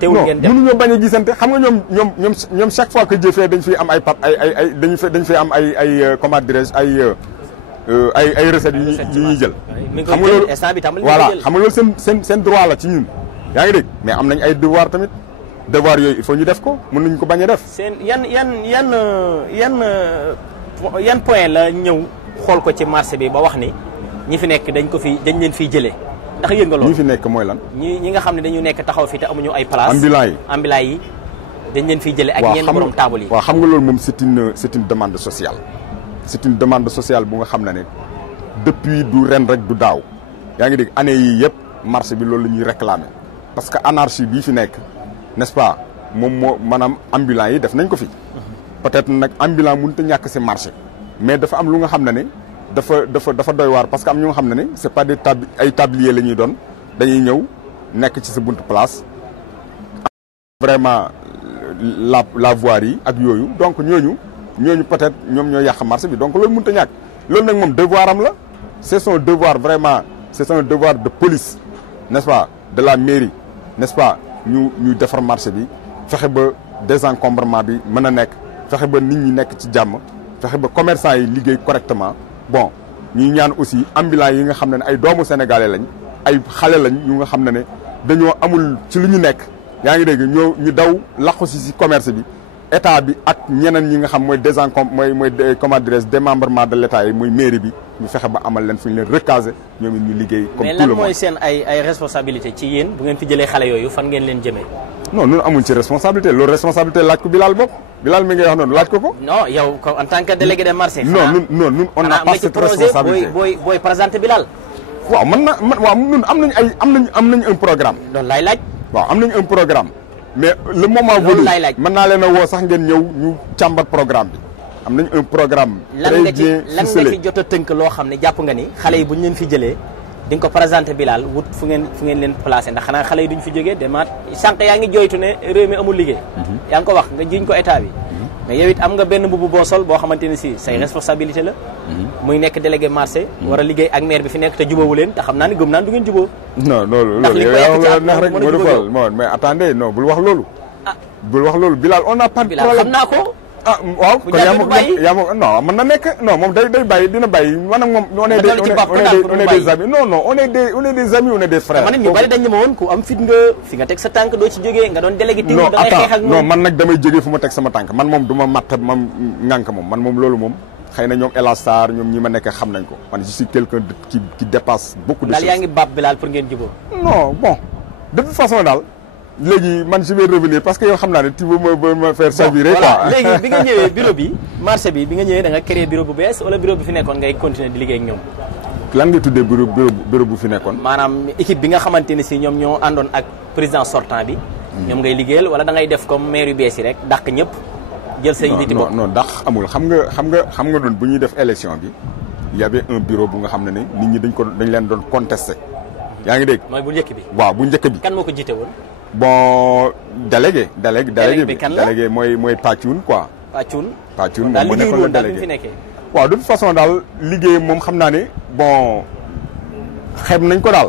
teewul ngeen def non mënuñoo bañ a gisante xam nga ñoom chaque fois que jëfee dañ fiy am dañ fiy am ay comment dirais-je ay recettes yu ñuy jël. xam nga loolu instant bi tàmbali voilà xam nga loolu seen droit la ci ñun. yaa ngi dégg mais am nañ ay devoir tamit devoir yooyu il faut ñu def ko mën nañu ko bañ a def. seen yan point la ñëw xool ko ci marché bi ba wax ni ñi fi nekk dañ leen fiy jëlee ndax yëg nga loolu. ñi fi nekk mooy lan. ñi nga xam ne dañu nekk taxaw fi te amuñu ay place. ambulant yi dañ leen fiy jëlee ak ñenn borom taabal yi. waaw xam nga loolu moom c'est une demande sociale. c'est une demande sociale bu nga xam ne depuis du ren rek du daaw yaa ngi dégg année yii yëpp marché bi loolu la ñuy réclamer parce que anarchie bii fi nekk n'est-ce pas moom moo maanaam ambulant yi def nañ ko fi. peut-être nag ambulant mënut a ñàkk si marché mais dafa am lu nga xam ne ne dafa doy waar parce que am ñu nga xam ne ne c'est pas des ay tablier la ñuy doon dañuy ñëw nekk ci sa buntu place vraiment la voirie ak yooyu donc ñooñu peut-être ñoom ñoo yàq marché bi donc loolu mënut a ñàkk loolu nag moom devoir am la c'est son devoir vraiment c'est un devoir de police n'est-ce pas de la mairie n'est-ce pas ñu defar marché bi fexe ba désencombrement bi mën a nekk fexe ba nit ñi nekk ci jàmm fexe ba commerçant yi liggéey correctement bon ñuy ñaan aussi ambulants yi nga xam ne ay doomu sénégalais lañ ay xale lañ ñu nga xam ne dañoo amul ci lu ñu nekk yaa ngi dégg ñu daw laqu si commerce bi état bi ak ñeneen ñi nga xam mooy mooy comment dirais-je démembrement de l'état yi muy mairie bi ñu fexe ba amal leen fu ñu leen recaser ñoom it ñu liggéey comme tout le monde. mais lan mooy seen ay responsabilité ci yéen bu ngeen fi jëlee xale yooyu fan ngeen leen jëmee. non ñun amuñ ci responsabilité loolu responsabilité laaj ko Bilal bopp Bilal mi ngay wax noonu laaj ko ko. non yow en tant que délégué de marché. non ñun on n'a pas cette responsabilité booy présenté Bilal. waaw ñun am nañ un programme. loolu laay laaj. waaw am nañ un programme. mais le moment venu mën naa leen a woo sax ngeen ñëw ñu càmbar programme bi am nañ un programme très bien ficelé. lan nga fi jot a tënk loo xam ne jàpp nga ni xale yi bu ñu leen fi jëlee di nga ko présenté Bilal wut fu ngeen leen placé ndax xanaa xale yi duñ fi jógee demaat sànq yaa ngi jooytu ne réew mi amul liggéey. yaa ngi ko wax nga jiñ ko état bi. mais yow it am nga benn mbubu boo sol boo xamante ne si say responsabilité la. muy nekk délégué marché. war a liggéey ak maire bi fi nekk te jubóowu leen te xam naa ni gëm naan du ngeen jubóo. non loolu yow neex rek moo di xool mais attendez non bul wax loolu. bul wax loolu Bilal on n'a pas de problème Bilal xam naa ko. waaw kon yaa ma non mën na nekk non moom day bàyyi dina bàyyi maanaam moom on est des amis non on est des amis on est des frères. man ñu bari dañ ne ma woon ku am fit nga fi nga teg sa tànk doo ci jógee nga doon délégué teewul da ngay xeex ak moom non man nag damay jógee fu ma teg sama tànk man moom du ma matt ma ngànk moom man moom loolu moom xëy na ñoom El Hadj Sarr ñoom ñi ma nekk xam nañ ko man je suis quelqu'un qui dépasse beaucoup de choses. daal yaa ngi baab Bilal pour ngeen jubóo. non bon de toute façon daal léegi man je vais revenir parce que yow xam naa ne tu veux me faire chavirer quoi. léegi bi nga ñëwee bureau bi marché bi nga ñëwee da nga créer bureau bu bees wala bureau bi fi nekkoon ngay continuer di liggéey ak ñoom. lan nga tuddee bureau bu fi nekkoon. maanaam équipe bi nga xamante ne si ñoom ñoo àndoon ak président sortant bi. ñoom ngay liggéeyal wala da ngay def comme maire yu bees yi rek dàq ñëpp. jël say nit yi bopp non dàq amul xam nga doon bu ñuy def élection bi y avait un bureau bu nga xam ne nit ñi dañ leen doon contesté. yaa ngi dégg. mooy bu njëkk bi. waaw bu njëkk bi. kan moo ko jiite woon. bon délégué bi kan la délégué mooy Pàccun quoi. Pàccun moom moo nekkoon délégué fi nekkee. waaw de toute façon daal liggéey moom xam naa ne bon xeeb nañ ko daal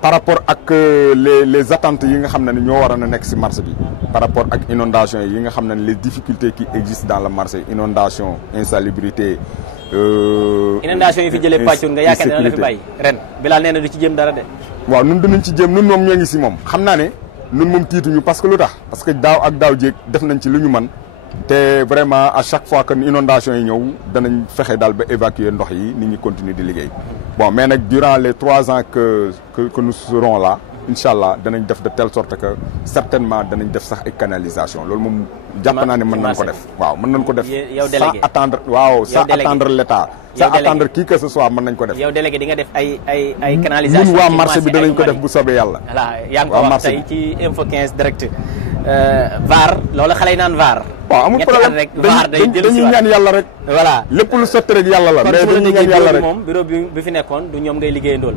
par rapport ak les attentes yi nga xam ne ñoo waroon a nekk ci marché bi par rapport ak inondation yi nga xam ne les difficultés qui existent dans le marché inondation insalubrité. inondation yi fi jëlee Pàccun nga yaakaar ne dana la fi bàyyi ren Bilal nee na du ci jëm dara de. waaw ñun dinañ ci jëm ñun moom ñoo ngi ci moom xam naa ne ñun moom tiituñu parce que lu tax parce que daaw ak daaw jéeg def nañ ci lu ñu mën te vraiment à chaque fois que inondation yi ñëw danañ fexe daal ba évacuer ndox yi nit ñi continuer di liggéey bon mais nag durant les 3 ans que nous serons là incha allah danañ def de telle sorte que certainement danañ def sax ay canalisation loolu moom jàpp naa ne mën nañ ko def waaw mën nañ ko def sans attendre sans attendre l'état sans attendre qui que ce soit mën nañ ko def yow délégué di nga def ay canalisation ñun waa marché bi danañ ko def bu soobee yàlla voilà yaa ngi ko wax tey ci Info 15 direct VAR loolu xale yi naan VAR waaw amul problème rek VAR day dañuy ñaan yàlla rek voilà lépp lu sotti rek yàlla la mais dañuy ñaan yàlla rek moom bureau bi fi nekkoon du ñoom ngay liggéey ndool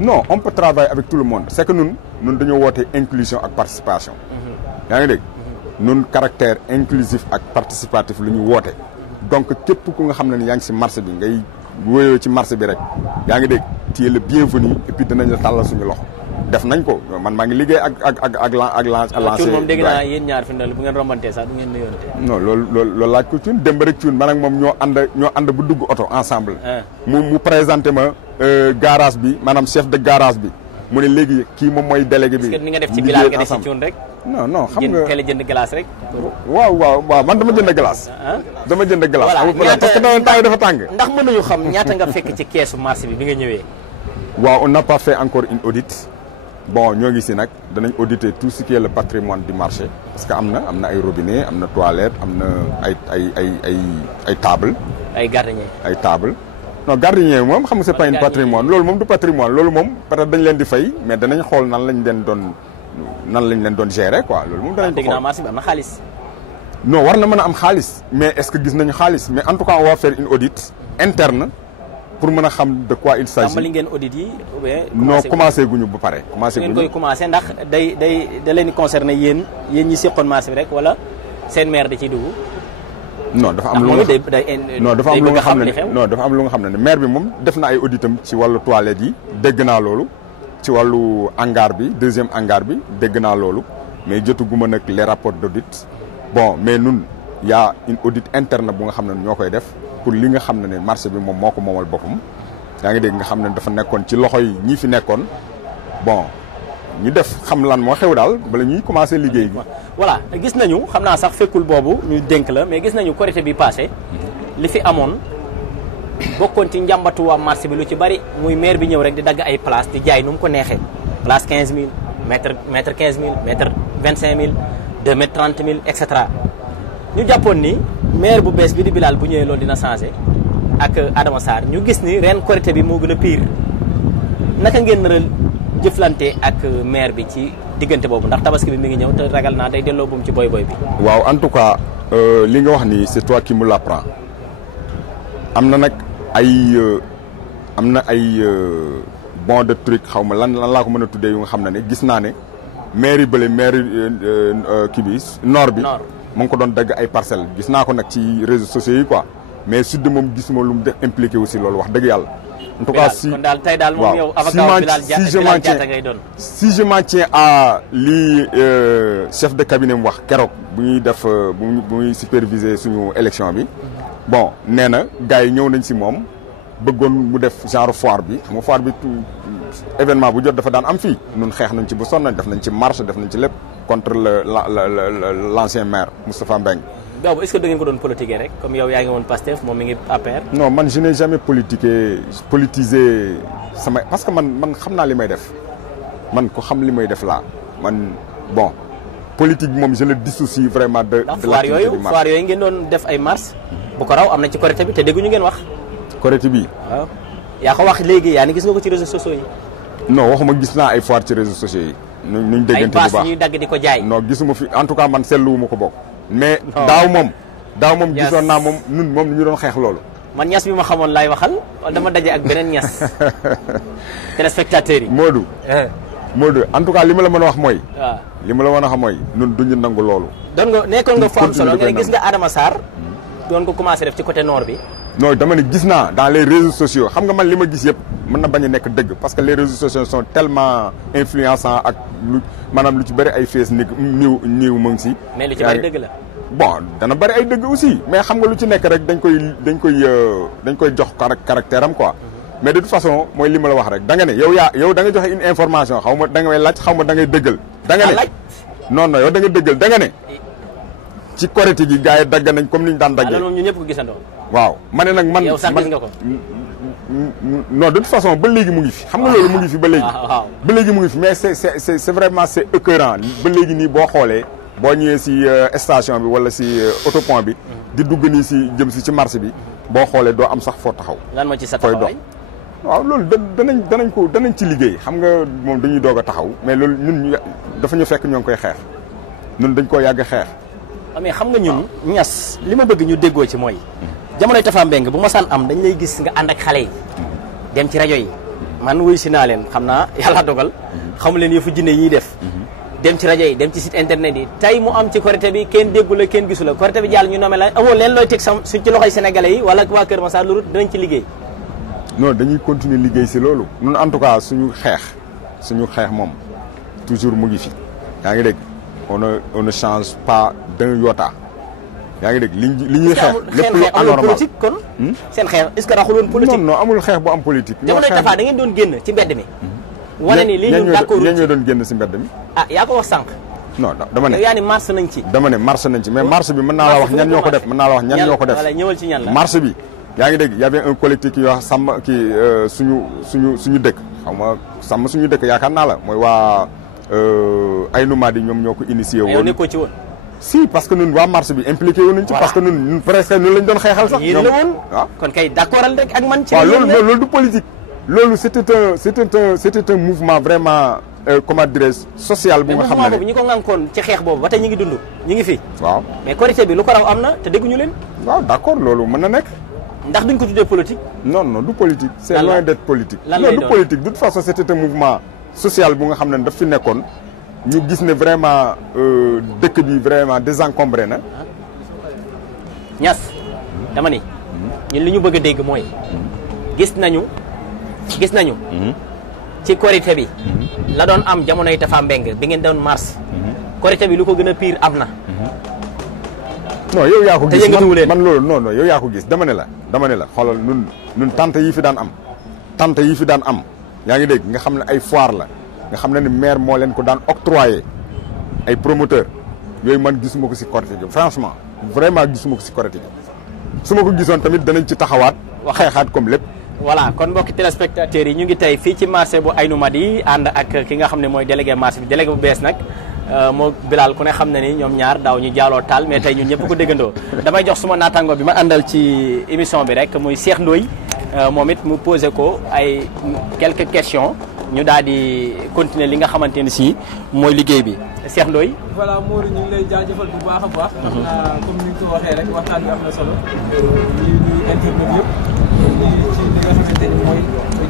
non on peut travailler avec tout le monde c'est que ñun dañoo woote inclusion ak participation yaa ngi dégg ñun caractère inclusif ak participatif lu ñu woote donc képp ku nga xam ne ni yaa ngi ci marché bi ngay wóyoo ci marché bi rek yaa ngi dégg tu es le bienvenu et puis dinañ la tàllal suñu loxo def nañ ko man maa ngi liggéey ak lancé moom dégg naa yéen ñaar fi mu ne bu ngeen rombantee sax du ngeen nuyoonte non loolu laaj ko cuun démb rek cuun man ak moom ñoo ànd bu dugg oto ensemble mu présenté ma garage bi maanaam chef de garage bi mu ne léegi kii moom mooy délégué bi ni nga def ci Bilal nga def ci cuun rek non xam nga teel a jënd glace rek waaw man dama jënd glace dama jënd glace amul problème parce que dama tàng dafa tàng ndax mën nañu xam ñaata nga fekk ci keesu marché bi nga ñëwee waaw on n'a pas fait encore une audit bon ñoo ngi si nag danañ auditer tout ce qui est le patrimoine du marché parce que am na ay robinet am na toilette am na ay table ay gardien ay table non gardien moom xam nga c'est pas un patrimoine loolu moom du patrimoine loolu moom peut-être dañ leen di fay mais danañ xool nan lañ leen doon nan lañ leen doon gérer quoi loolu moom danañ ko xool. marché bi am na xaalis. non war na mën a am xaalis mais est-ce que gis nañu xaalis mais en tout cas on va faire une audit interne pour mën a xam de quoi il s'agit. tàmbali ngeen audit yi ou bien. non commencé guñu ba pare. commencé ngeen guñu koy commencé ndax da leen di concerné yéen ñi seqoon marché bi rek wala seen maire da ciy dugg. non dafa am lu nga non dafa am lu nga xam ne non dafa am lu nga xam ne maire bi moom def na ay auditam ci wàllu toilette yi dégg naa loolu ci wàllu hangar bi deuxième hangar bi dégg naa loolu mais jotuguma nag les rapports d'audit bon mais nun y a une audit interne bu nga xam ne ñoo koy def pour li nga xam ne marché bi moom moo ko moomal boppam yaa ngi dégg nga xam ne dafa nekkoon ci loxo yi ñi fi nekkoon bon ñu def xam lan moo xew daal bala ñuy commencer liggéey bi. voilà gis nañu xam naa sax fekkul boobu ñu dénk la mais gis nañu Korité bi passé li fi amoon bokkoon ci njàmbatu waa marché bi lu ci bari muy maire bi ñëw rek di dagg ay place di jaay nu mu ko neexee place 15000 mètre 15000 mètre 25000 2 mètre 30000 et cetera ñu jàppoon ni maire bu bees bi di Bilal bu ñëwee loolu dina changé ak Adama Sarr ñu gis ni ren Korité bi moo gën a pire naka ngeen nar a jëflante ak maire bi ci diggante boobu ndax tabaski bi mi ngi ñëw te ragal naa day delloo buum ci boy bi. waaw en tout cas li nga wax ni c'est toi qui me l'apprends am na nag ay bon de truc xaw ma lan laa ko mën a tuddee yu nga xam ne gis naa ne maire yi bële maire kii bi nord bi. mu ngi ko doon dagg ay parcelles gis naa ko nag ci réseaux sociaux yi quoi mais sud moom gisuma lu mu def impliqué aussi loolu wax dëgg yàlla. en tout cas si kon daal tey daal moom yow avocat Bilal Diatta ngay doon. si je m'en tiens à lii chef de cabinet mu wax keroog bu ñuy def bu muy superviser suñu élection bi bon nee na gars yi ñëw nañ si moom bëggoon mu def genre foire bi xam nga foire bi événement bu jot dafa daan am fii ñun xeex nañ ci bu sonn def nañ ci marche def nañ ci lépp contre l'ancien maire Moustapha Mbengue. boobu est-ce que da ngeen ko doon politiquer rek comme yow yaa ngi woon Pastef moom mi ngi APR. non man je n'ai jamais politisé sama parce que man xam naa li may def man ko xam li may def laa man bon politique bi moom je le dissocie vraiment de l'activité du marché. foire yooyu ngeen doon def ay marche bu ko raw am na ci Korité bi te dégguñu ngeen wax. Korité bi. waaw yaa ko wax léegi yaa ni gis nga ko ci réseaux sociaux yi. non waxuma gis naa ay foire ci réseaux sociaux yi. nuñ déggante bu baax ay ñuy dagg di ko jaay. non gisuma fi en tout cas man seetluwuma ko bokk. mais daaw moom gisoon naa moom ñu doon xeex loolu. man ñas bi ma xamoon laay waxal dama daje ak beneen ñas téléspectateurs yi. Modou en tout cas li ma la mën a wax mooy. waaw li ma la mën a wax mooy ñun duñu nangu loolu. doon nga nekkoon nga fu am solo nga gis nga Adama Sarr doon ko commencé def ci côté nord bi. non dama ne gis naa dans les réseaux sociaux xam nga man li ma gis yëpp mën na bañ a nekk dëgg parce que les réseaux sociaux sont tellement influençants ak maanaam lu ci bëri ay fees niiw mu ngi si. mais lu ci bëri dëgg la. bon dana bëri ay dëgg aussi mais xam nga lu ci nekk rek dañ koy jox caractère am quoi. mais de toute façon mooy li ma la wax rek da nga ne yow da nga joxe une information xaw ma da nga may laaj xaw ma da ngay dëggal. da nga ne non yow da nga dëggal da nga ne. ci Korité gi gars yi dagg nañ comme ni ñu daan daggee. loolu ñun ñëpp ko gisandoo. waaw ma ne nag man yow sax gis nga ko. non de toute façon ba léegi mu ngi fi xam nga loolu mu ngi fi ba léegi. ba léegi mu ngi fi mais c'est vraiment c'est écœurant ba léegi nii boo xoolee. boo ñëwee si station bi wala si autopont bi. di dugg nii si jëm si ci marché bi. boo xoolee doo am sax foo taxaw. lan moo ci sa taxawaay waaw loolu danañ ci liggéey xam nga moom dañuy doog a taxaw mais loolu ñun dafa ñu fekk ñoo ngi koy xeex ñun dañ koo yàgg xeex. mais xam nga ñun ñas li ma bëgg ñu déggoo ci mooy. jamonoy Tafa Mbengue bu ma saan am dañ lay gis nga ànd ak xale yi. dem ci rajo yi. man wuy si naa leen xam naa yàlla dogal. xamu leen yëfu jinne yiy def. dem ci rajo yi dem ci site internet yi tey mu am ci Korité bi kenn déggu la kenn gisu la Korité bi jàll ñu nommé la amoo leen looy teg suñ ci loxoy sénégalais yi wala waa Kër Massar loolu dinañ ci liggéey. non dañuy continuer liggéey si loolu. ñun en tout cas suñu xeex moom toujours mu ngi fi. yaa ngi dégg on ne change pas d'un iota. yaa ngi dégg li ñuy xeex. lépp lu anormal politique kon. seen xeex est-ce que raxul woon politique. non amul xeex bu am politique. jamonoy Tafa da ngeen doon génn ci mbedd mi. wane ni lii ñun d'accord ñoo doon génn si mbedd mi. ah yaa ko wax sànq. non dama ne yaa ni marche nañ ci. dama ne marche nañ ci mais marche bi mën naa la wax ñan ñoo ko def wala ñëwal ci ñan la marche bi yaa ngi dégg y avait un collectif ki wax sàmm kii suñu dëkk xaw ma sàmm suñu dëkk yaakaar naa la mooy waa ay nomades yi ñoom ñoo ko initié woon. yow nekkoo ci woon. si parce que ñun waa marche bi impliqué wu nañ ci. parce que ñun presque ñun lañ doon xeexal sax. yéen la woon kon kay d'accordal rek ak man. ci waaw loolu du politique. loolu c'était un mouvement vraiment comment dirais-je social bu nga xam ne boobu ñi ko ŋànkoon ci xeex boobu ba tey ñu ngi dund ñu ngi fi. waaw mais Korité bi lu ko raw am na te dégguñu leen. waaw d'accord loolu mën na nekk. ndax duñ ko tuddee politique. non non du politique. c'est loin d'être politique. lan non du politique de toute façon c'était un mouvement social bu nga xam ne daf fi nekkoon ñu gis ne vraiment dëkk bi vraiment désencombré na. Niass dama ni ñun li ñu bëgg a dégg mooy gis nañu ci Korité bi la doon am jamonoy Tafa Mbeng bi ngeen doon mars Korité bi lu ko gën a pire am na. non yow yaa ko gis man loolu non yow yaa ko gis dama ne la xoolal nun tante yi fi daan am yaa ngi dégg nga xam ne ay foire la nga xam ne ni maire moo leen ko daan octroyer ay promoteur yooyu man gisuma ko si Korité gi franchement vraiment gisuma ko si Korité gi su ma ko gisoon tamit danañ ci taxawaat xeexaat comme lépp. voilà kon mbokki téléspectateurs yi ñu ngi tey fii ci marché bu Aynou Mady ànd ak ki nga xam ne mooy délégué marché bi délégué bu bees nag moo Bilal ku ne xam ne ni ñoom ñaar daaw ñu jaaloo taal mais tey ñun ñëpp ko déggandoo damay jox suma naataango bi ma àndal ci émission bi rek muy Cheikh Ndoye moom it mu posé ko ay quelques questions ñu daal di continuer li nga xamante ni si mooy liggéey bi Cheikh Ndoye. voilà Modou ñu ngi lay jaajëfal bu baax a baax. xam naa comme ni nga ko waxee rek waxtaan bi am na solo. ñuy internet yëpp ci li nga xamante ni mooy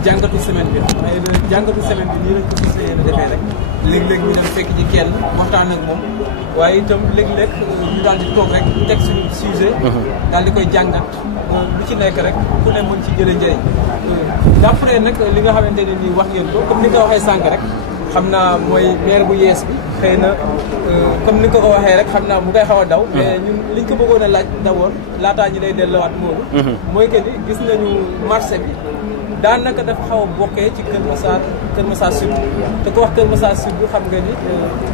jàngatu semaine bi mais jàngatu semaine bi nii lañ ko gis yéen a defee rek léeg-léeg ñu dem fekk ci kenn waxtaan ak moom waaye itam léeg-léeg ñu daal di toog rek teg suñu sujet. daal di koy jàngat lu ci nekk rek ku ne mën ci jëlee njëriñ. d'après nag li nga xamante ne nii wax ngeen ko comme ni nga ko waxee sànq rek xam naa mooy maire bu yees bi xëy na comme ni nga ko waxee rek xam naa mu koy xaw a daw. mais ñun liñ ko bëggoon a laaj d'abord laataa ñu lay delluwaat Modou. mooy que ni gis nañu marché bi daanaka dafa xaw a bokkee ci Kër Massar Sud te ko wax Kër Massar Sud xam nga ni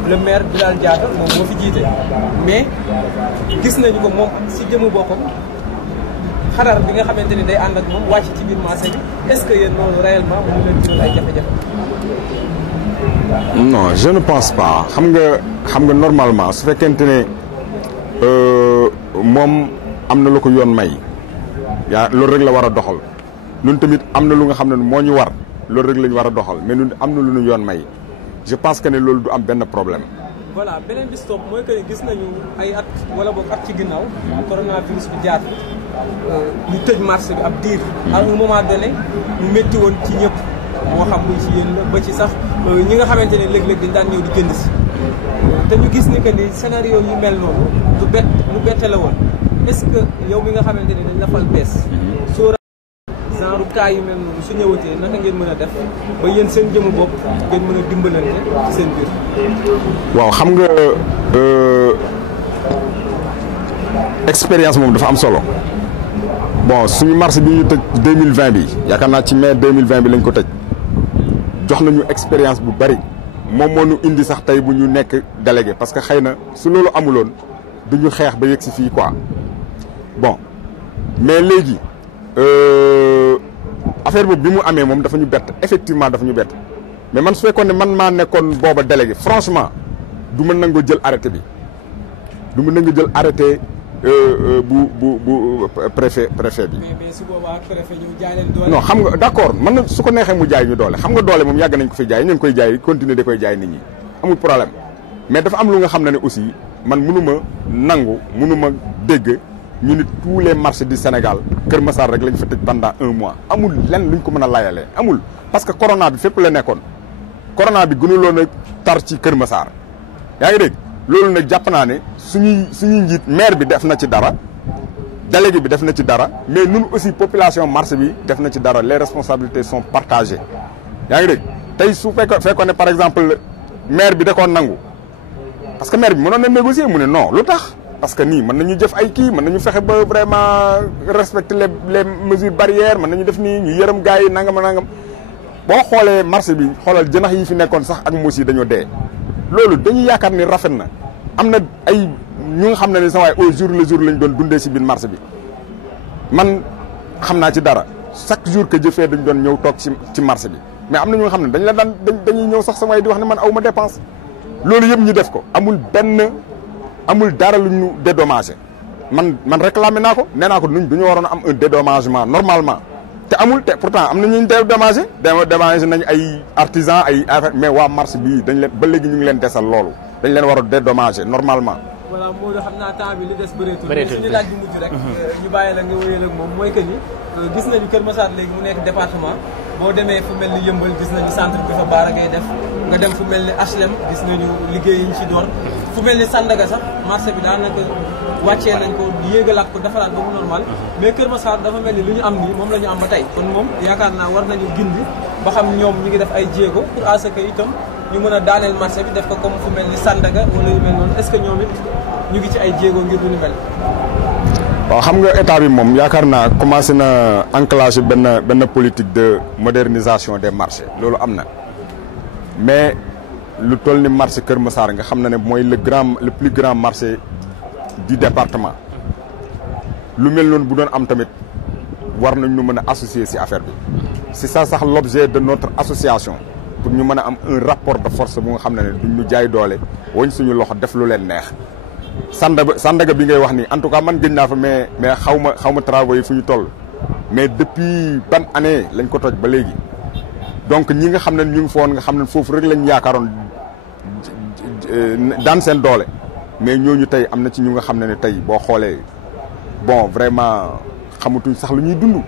le maire Bilal Diatta moom moo fi jiite mais gis nañu ko moom si jëmu boppam xadar bi nga xamante ni day ànd ak moom wàcc ci biir marché bi est-ce que yéen loolu réellement mu leen jural ay jafe-jafe. non je ne pense pas xam nga normalement su fekkente ne moom am na lu ko yoon may yaa loolu rek la war a doxal ñun tamit am na lu nga xam ne moo ñu war loolu rek la ñu war a doxal mais ñun am na lu ñu yoon may je pense que ne loolu du am benn problème. voilà beneen bi stop mooy que gis nañu ay at wala boog at ci ginnaaw coronavirus bi jaar ñu tëj marché bi ab diir. à un moment donné ñu métti woon ci ñëpp. moo xam muy ci yéen la ba ci sax ñi nga xamante ne léeg-léeg dañ daan ñëw di jënd si te ñu gis ni que ni scénario yu mel noonu lu bette la woon est-ce que yow mi nga xamante ne dañ la fal bees soo genre cas yu mel noonu su ñëwatee naka ngeen mën a def ba yéen seen jëmu bopp ngeen mën a dimbalante ci seen biir. waaw xam nga expérience moom dafa am solo bon suñu marché bi ñu tëj 2020 bi yaakaar naa ci mai 2020 bi lañ ko tëj jox nañu expérience bu bari moom moo ñu indi sax tey bu ñu nekk délégué parce que xëy na su loolu amuloon du ñu xeex ba yegg si fii quoi bon mais léegi affaire boobu bi mu amee moom dafa ñu bett effectivement dafa ñu bett mais man su fekkoon ne man maa nekkoon booba délégué franchement du ma nangoo jël arrêté bi du ma nangoo jël arrêté bu préfet bi. mais su boobaa préfet ñu jaay leen doole. non xam nga d'accord mën na su ko neexee mu jaay ñu doole xam nga doole moom yàgg nañ ko fi jaay ñu ngi koy jaay continuer da koy jaay nit ñi amul problème mais dafa am lu nga xam ne aussi man mënu ma dégg ñu ni tous les marchés du Sénégal Kër Massar rek lañ fa tëj pendant 1 mois amul lenn luñ ko mën a layalee amul parce que corona bi fépp la nekkoon corona bi gënuloon a tar ci Kër Massar yaa ngi dégg loolu nag jàpp naa ne suñuy njiit maire bi def na ci dara délégué bi def na ci dara mais ñun aussi population marché bi def na ci dara les responsabilités sont partagées yaa ngi dégg tey su fekkoon ne par exemple maire bi da koo nangu parce que maire bi mënoon na négocier mu ne non lu tax parce que nii mën nañu jëf ay kii mën nañu fexe ba vraiment respecter les mesures barrières mën nañu def nii ñu yërëm gars yi nangam boo xoolee marché bi xoolal jënax yi fi nekkoon sax ak muus yi dañoo dee loolu dañuy yaakaar ni rafet na am na ay ñu nga xam ne ni sa waay au jour le jour lañ doon dundee si biir marché bi man xam naa ci dara chaque jour que jëfee dañ doon ñëw toog ci marché bi mais am na ñu nga xam ne dañuy ñëw sax sa waay di wax ne man aw ma dépense loolu yëpp ñu def ko amul dara lu ñu dédommagé man réclamé naa ko nee naa ko nuñ du ñu waroon am un dédommagement normalement te amul te pourtant am na ñu dédommagé nañ ay artisans ay affaire mais waa marché bi dañ leen ba léegi ñu ngi leen desal loolu dañ leen war a dédommagé normalement. voilà Modou xam naa temps bi li des bëreetul suñu laaj bi mujj rek ñu bàyyi la nga wéyal ak moom mooy que ni gis nañu Kër Massar léegi mu nekk département boo demee fu mel ni Yëmbal gis nañu centre bi fa baara ngay def nga dem fu mel ni HLM gis nañu liggéey yi ñu ci door fu mel ni Sandaga sax marché bi daanaka wàccee nañ ko yéegalaat ko defaraat ba mu normal mais Kër Massar dafa mel ni lu ñu am nii moom la ñu am ba tey kon moom yaakaar naa war nañu gindi ba xam ñoom ñu ngi def ay jéego pour à ce que itam ñu mën a daaneel marché bi def ko comme fu mel ni Sandaga wala yu mel noonu est-ce que ñoom it ñu ngi ci ay jéego ngir lu ñu mel. waaw xam nga état bi moom yaakaar naa commencé na enclencher benn politique de modernisation des marchés loolu am na mais lu toll ni marché Kër Massar nga xam na ne mooy le plus grand marché du département lu mel noonu bu doon am tamit war nañ ñu mën a associer ci affaire bi c'est ça sax l'objet de notre association pour ñu mën a am un rapport de force bu nga xam ne duñ ñu jaay doole woñ suñu loxo def lu leen neex. Sandaga bi ngay wax ni en tout cas man gëj naa fa mais xaw ma travaux yi fu ñu toll mais depuis ban année lañ ko toj ba léegi donc ñi nga xam ne ñu ngi foon nga xam ne foofu rek lañ yaakaaroon daan seen doole mais ñooñu tey am na ci ñu nga xam ne tey boo xoolee bon vraiment xamatuñ sax lu ñuy dund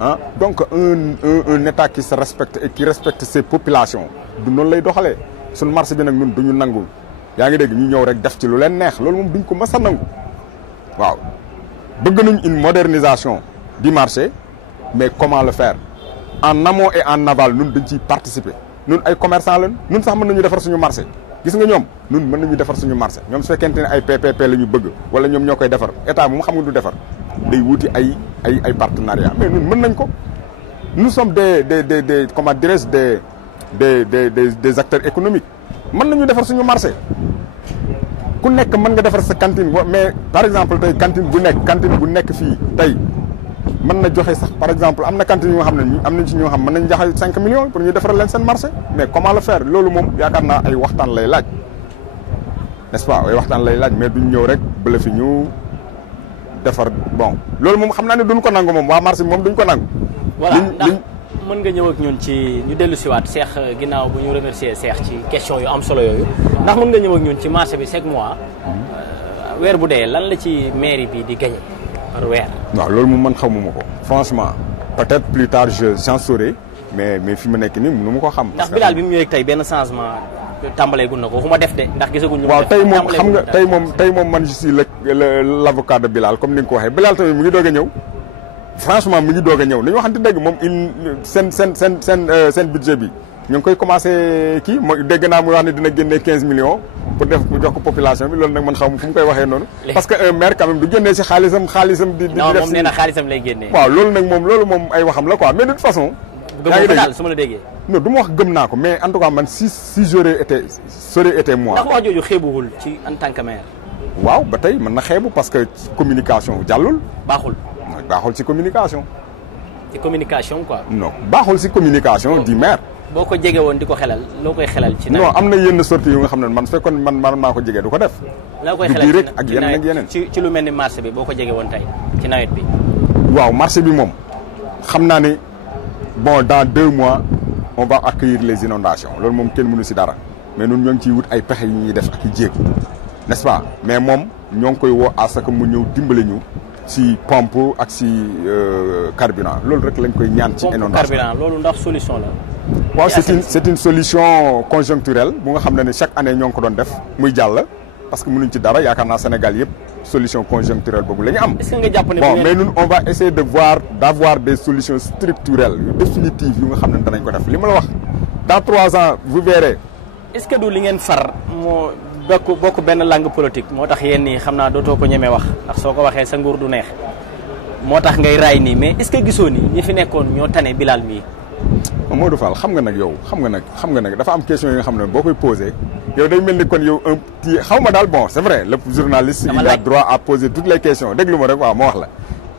ah donc un état qui se respecte et qui respecte ses populations du noonu lay doxalee suñu marché bi nag ñun duñu nangul yaa ngi dégg ñu ñëw rek def ci lu leen neex loolu moom duñ ko mës a nangu waaw bëgg nañ une modernisation du marché mais comment le faire en amont et en aval ñun dañ ciy participer ñun ay commerçant lañ ñun sax mën nañu defar suñu marché gis nga ñoom ñun mën nañu defar suñu marché ñoom su fekkente ne ay PPP la ñu bëgg wala ñoom ñoo koy defar état moom xam nga du defar day wuti ay partenariat mais ñun mën nañ ko nous sommes des comment dirais-je des acteurs économiques mën nañu defar suñu marché ku nekk mën nga defar sa cantine mais par exemple tey cantine bu nekk fii tey mën na joxe sax par exemple am na cantine yoo xam ne am nañ ci ñoo xam mën nañ joxe 5 millions pour ñu defaral leen seen marché mais comment le faire loolu moom yaakaar naa ay waxtaan lay laaj n'est-ce pas ay waxtaan lay laaj mais duñ ñëw rek bële fi ñu defar bon loolu moom xam naa ne duñ ko nangu moom waa marché bi moom duñ ko nangu. voilà ndax mën nga ñëw ak ñun ci ñu dellu siwaat Cheikh ginnaaw bu ñu remercier Cheikh ci question yu am solo yooyu ndax mën nga ñëw ak ñun ci marché bi chaque mois weer bu dee lan la ci mairie bi di gagné par weer. waaw loolu moom man xamuma ko franchement peut-être plus tard j'en saurai mais fi ma nekk nii mënu ma ko xam. ndax Bilal bi mu ñëwee tey benn changement tàmbalee gun na ko waxuma def de ndax gisaguñ. waaw tey moom xam nga tey moom man je suis l'avocat de Bilal comme ni nga ko waxee Bilal tamit mu ngi doog a ñëw. franchement mi ngi doog a ñëw nañu waxante dëgg moom seen budget bi ñu ngi koy commencé kii mooy dégg naa muy wax ne dina génnee 15 millions pour def mu jox ko population bi loolu nag man xaw ma fu mu koy waxee noonu. parce que un maire quand même du génnee si xaalisam di non def moom nee na xaalisam lay génnee. waaw loolu moom ay waxam la quoi mais de toute façon. yaa ngi dégg su ma la déggee. non du ma wax gëm naa ko mais en tout cas man si j'aurais été moi. ndax wax jooju xeebuwul ci en tant que maire. waaw ba tey mën na xeebu parce que communication jàllul. baaxul ci communication. ci communication quoi. non baaxul ci communication du maire. boo ko jege woon di ko xelal loo koy xelal ci nawet. non am na yenn sorties yu nga xam ne man fekkoon man maa ko jege du ko def. loo koy xelal rek ak yeneen ci lu mel ni marché bi boo ko jege woon tey ci nawet bi. waaw marché bi moom xam naa ne bon dans 2 mois on va accueillir les inondations loolu moom kenn mënu ci dara mais ñun ñoo ngi ciy wut ay pexe yu ñuy def ak i jéego n'est-ce pas mais moom ñoo ngi koy woo à ce que mu ñëw dimbale ñu. ci pompe ak ci carburant loolu rek lañ koy ñaan ci inondation carburant loolu ndax solution la. waaw c'est une solution conjoncturelle bu nga xam ne chaque année ñoo ngi ko doon def muy jàll parce que mënuñ ci dara yaakaar naa Sénégal yëpp solution conjoncturelle boobu la ñu am. est-ce que nga jàpp ne bon mais ñun on va essayer d'avoir des solutions structurelles yu définitives yu nga xam ne danañ ko def li ma la wax dans 3 ans vous verrez. est-ce que du li ngeen far moo bokk benn langue politique moo tax yéen nii xam naa dootoo ko ñemee wax ndax soo ko waxee sa nguur du neex moo tax ngay raay nii mais est-ce que gisoo ni ñi fi nekkoon ñoo tane Bilal mii. Modou Fall xam nga nag dafa am question yi nga xam ne boo koy posé yow day mel ni kon yow un petit xaw ma daal bon c'est vrai le journaliste il a droit à poser toutes les questions déglu ma rek waaw ma wax la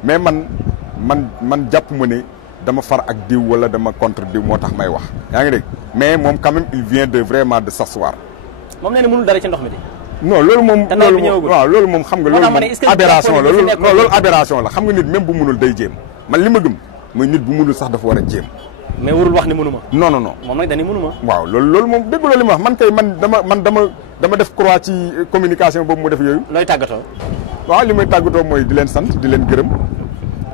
mais man jàpp ma ne dama far ak diw wala dama contre diw moo tax may wax yaa ngi dégg mais moom quand même il vient de vraiment de s'asseoir. moom nee na mënul dara ci ndox mi de. non loolu moom loolu moom xam nga loolu moom aberration la loolu aberration la xam nga nit même bu mënul day jéem man li ma gëm mooy nit bu mënul sax dafa war a jéem. mais warul wax ni mënuma. non non non. moom nag dañuy mënuma. waaw loolu moom dégg loolu li ma wax man kay dama def croix ci communication boobu mu def yooyu. looy tàggatoo. waaw li may tàggatoo mooy di leen sant di leen gërëm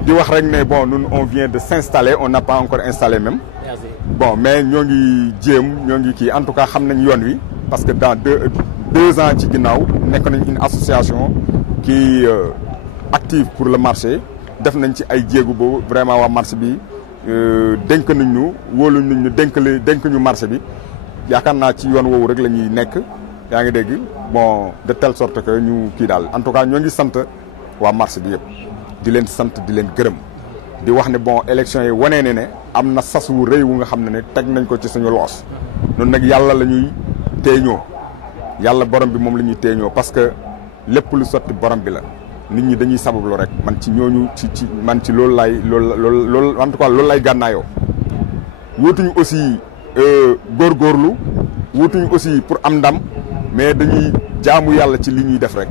di wax rek ne bon nous on vient de s'installer on n'a pas encore installé même. merci. bon mais ñoo ngi jéem ñoo ngi kii en tout cas xam nañ yoon wi parce que dans deux ans ci ginnaaw nekk nañ une association qui active pour le marché def nañ ci ay jéegu boobu vraiment waa marché bi dénk nañ ñu wóolu nañ ñu dénk ñu marché bi yaakaar naa ci yoon woowu rek la ñuy nekk yaa ngi dégg bon de telle sorte que ñu kii daal en tout cas ñoo ngi sant waa marché bi yëpp di leen sant di leen gërëm di wax ne bon élection yi wanee ne am na sas wu rëy wu nga xam ne teg nañ ko ci suñu loos noonu nag yàlla la ñuy teeñoo yàlla borom bi moom la ñuy teeñoo parce que lépp lu sotti borom bi la nit ñi dañuy sabablu rek man ci ñooñu man ci loolu loolu en tout cas loolu lay gànnaayoo wutuñu aussi góorgóorlu wutuñu aussi pour am ndam mais dañuy jaamu yàlla ci li ñuy def rek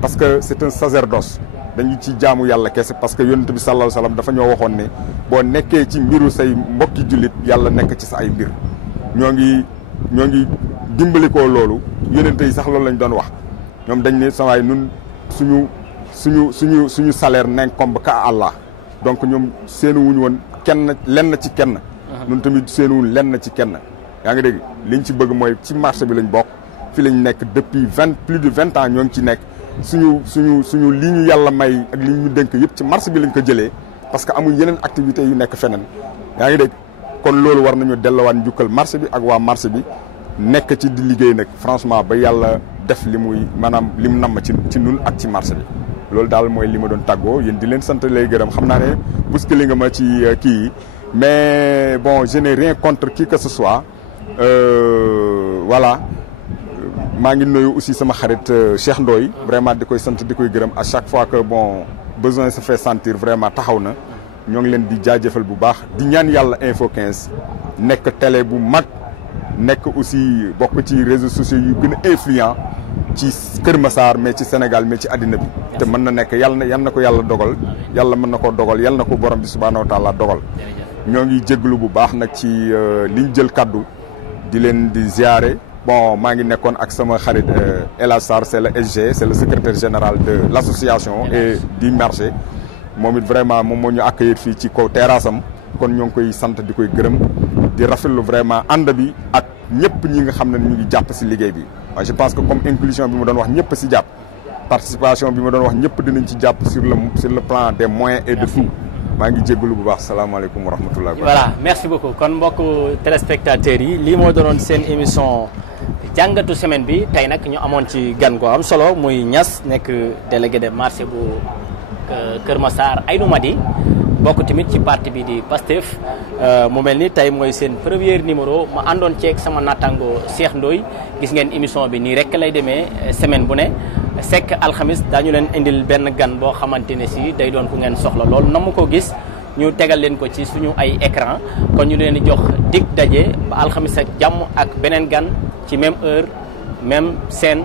parce que c'est un sacerdoce dañu ci jaamu yàlla kese parce que yonent bi sallallahu alayhi wasallam dafa ñoo waxoon ne boo nekkee ci mbiru say mbokki jullit yàlla nekk ci sa ay mbir ñoo ngi dimbali ko loolu yonent yi sax loolu lañ doon wax ñoom dañ ne sawaay nun suñu salaire n'incombe qu'à Allah donc ñoom seenu wuñu woon lenn ci kenn nun tamit seenu wuñ lenn ci kenn yaa ngi dégg liñ ci bëgg mooy ci marché bi lañ bokk fi lañ nekk depuis plus de 20 ans ñoo ngi ci nekk suñu li ñu yàlla may ak li ñu dénk yëpp ci marché bi lañ ko jëlee parce que amuñ yeneen activités yu nekk feneen yaa ngi dégg kon loolu war nañu delluwaat njukkal marché bi ak waa marché bi nekk ci di liggéey nag franchement ba yàlla def li muy maanaam li mu namm ci nun ak ci marché bi loolu daal mooy li ma doon tàggoo yéen di leen sant lay gërëm xam naa ne bousculé nga ma ci kii yi mais bon je n'ai rien contre qui que ce soit voilà maa ngi nuyu aussi sama xarit Cheikh Ndoye vraiment di koy sant di koy gërëm à chaque fois que bon besoin se fait sentir vraiment taxaw na ñoo ngi leen di jaajëfal bu baax di ñaan yàlla Info 15 nekk télé bu mag nekk aussi bokk ci réseaux sociaux yu gën a influent ci Kër Massar mais ci Sénégal mais ci àddina bi te mën na nekk yal na ko yàlla dogal yàlla mën na ko dogal yal na ko borom bi subhaanahu wa taala dogal ñoo ngi jéglu bu baax nag ci liñ jël kaddu di leen di ziare bon maa ngi nekkoon ak sama xarit El Hadj Sarr c'est le SG c'est le secrétaire général de l'association et du marché moom it vraiment moom moo ñu accueillir fii ci kaw terrasse am kon ñoo ngi koy sant di koy gërëm di rafetlu vraiment ànd bi ak ñëpp ñi nga xam ne ñu ngi jàpp si liggéey bi waaye je pense que comme inclusion bi ma doon wax ñëpp si jàpp participation bi ma doon wax ñëpp dinañ ci jàpp sur le plan des moyens et de tout maa ngi jégalu bu baax salaamaaleykum wa rahmatulah. voilà merci beaucoup kon mbokku téléspectateurs yi lii moo doonoon seen émission jàngatu semaine bi tey nag ñu amoon ci gan goo am solo muy Niass nekk délégué de marché bu Kër Massar Aïnou Mady bokk tamit ci parti bi di Pastef mu mel ni tey mooy seen premier numéro ma àndoon ceeg sama nattango Cheikh Ndoye gis ngeen émission bi nii rek lay demee semaine bu ne sekk alxamis daañu leen indil benn gan boo xamante ne si day doon ku ngeen soxla loolu na mu ko gis ñu tegal leen ko ci suñu ay écran kon ñu leen di jox dig daje ba alxamis ak jàmm ak beneen gan ci même heure même scène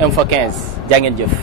Info 15 jaa ngeen jëf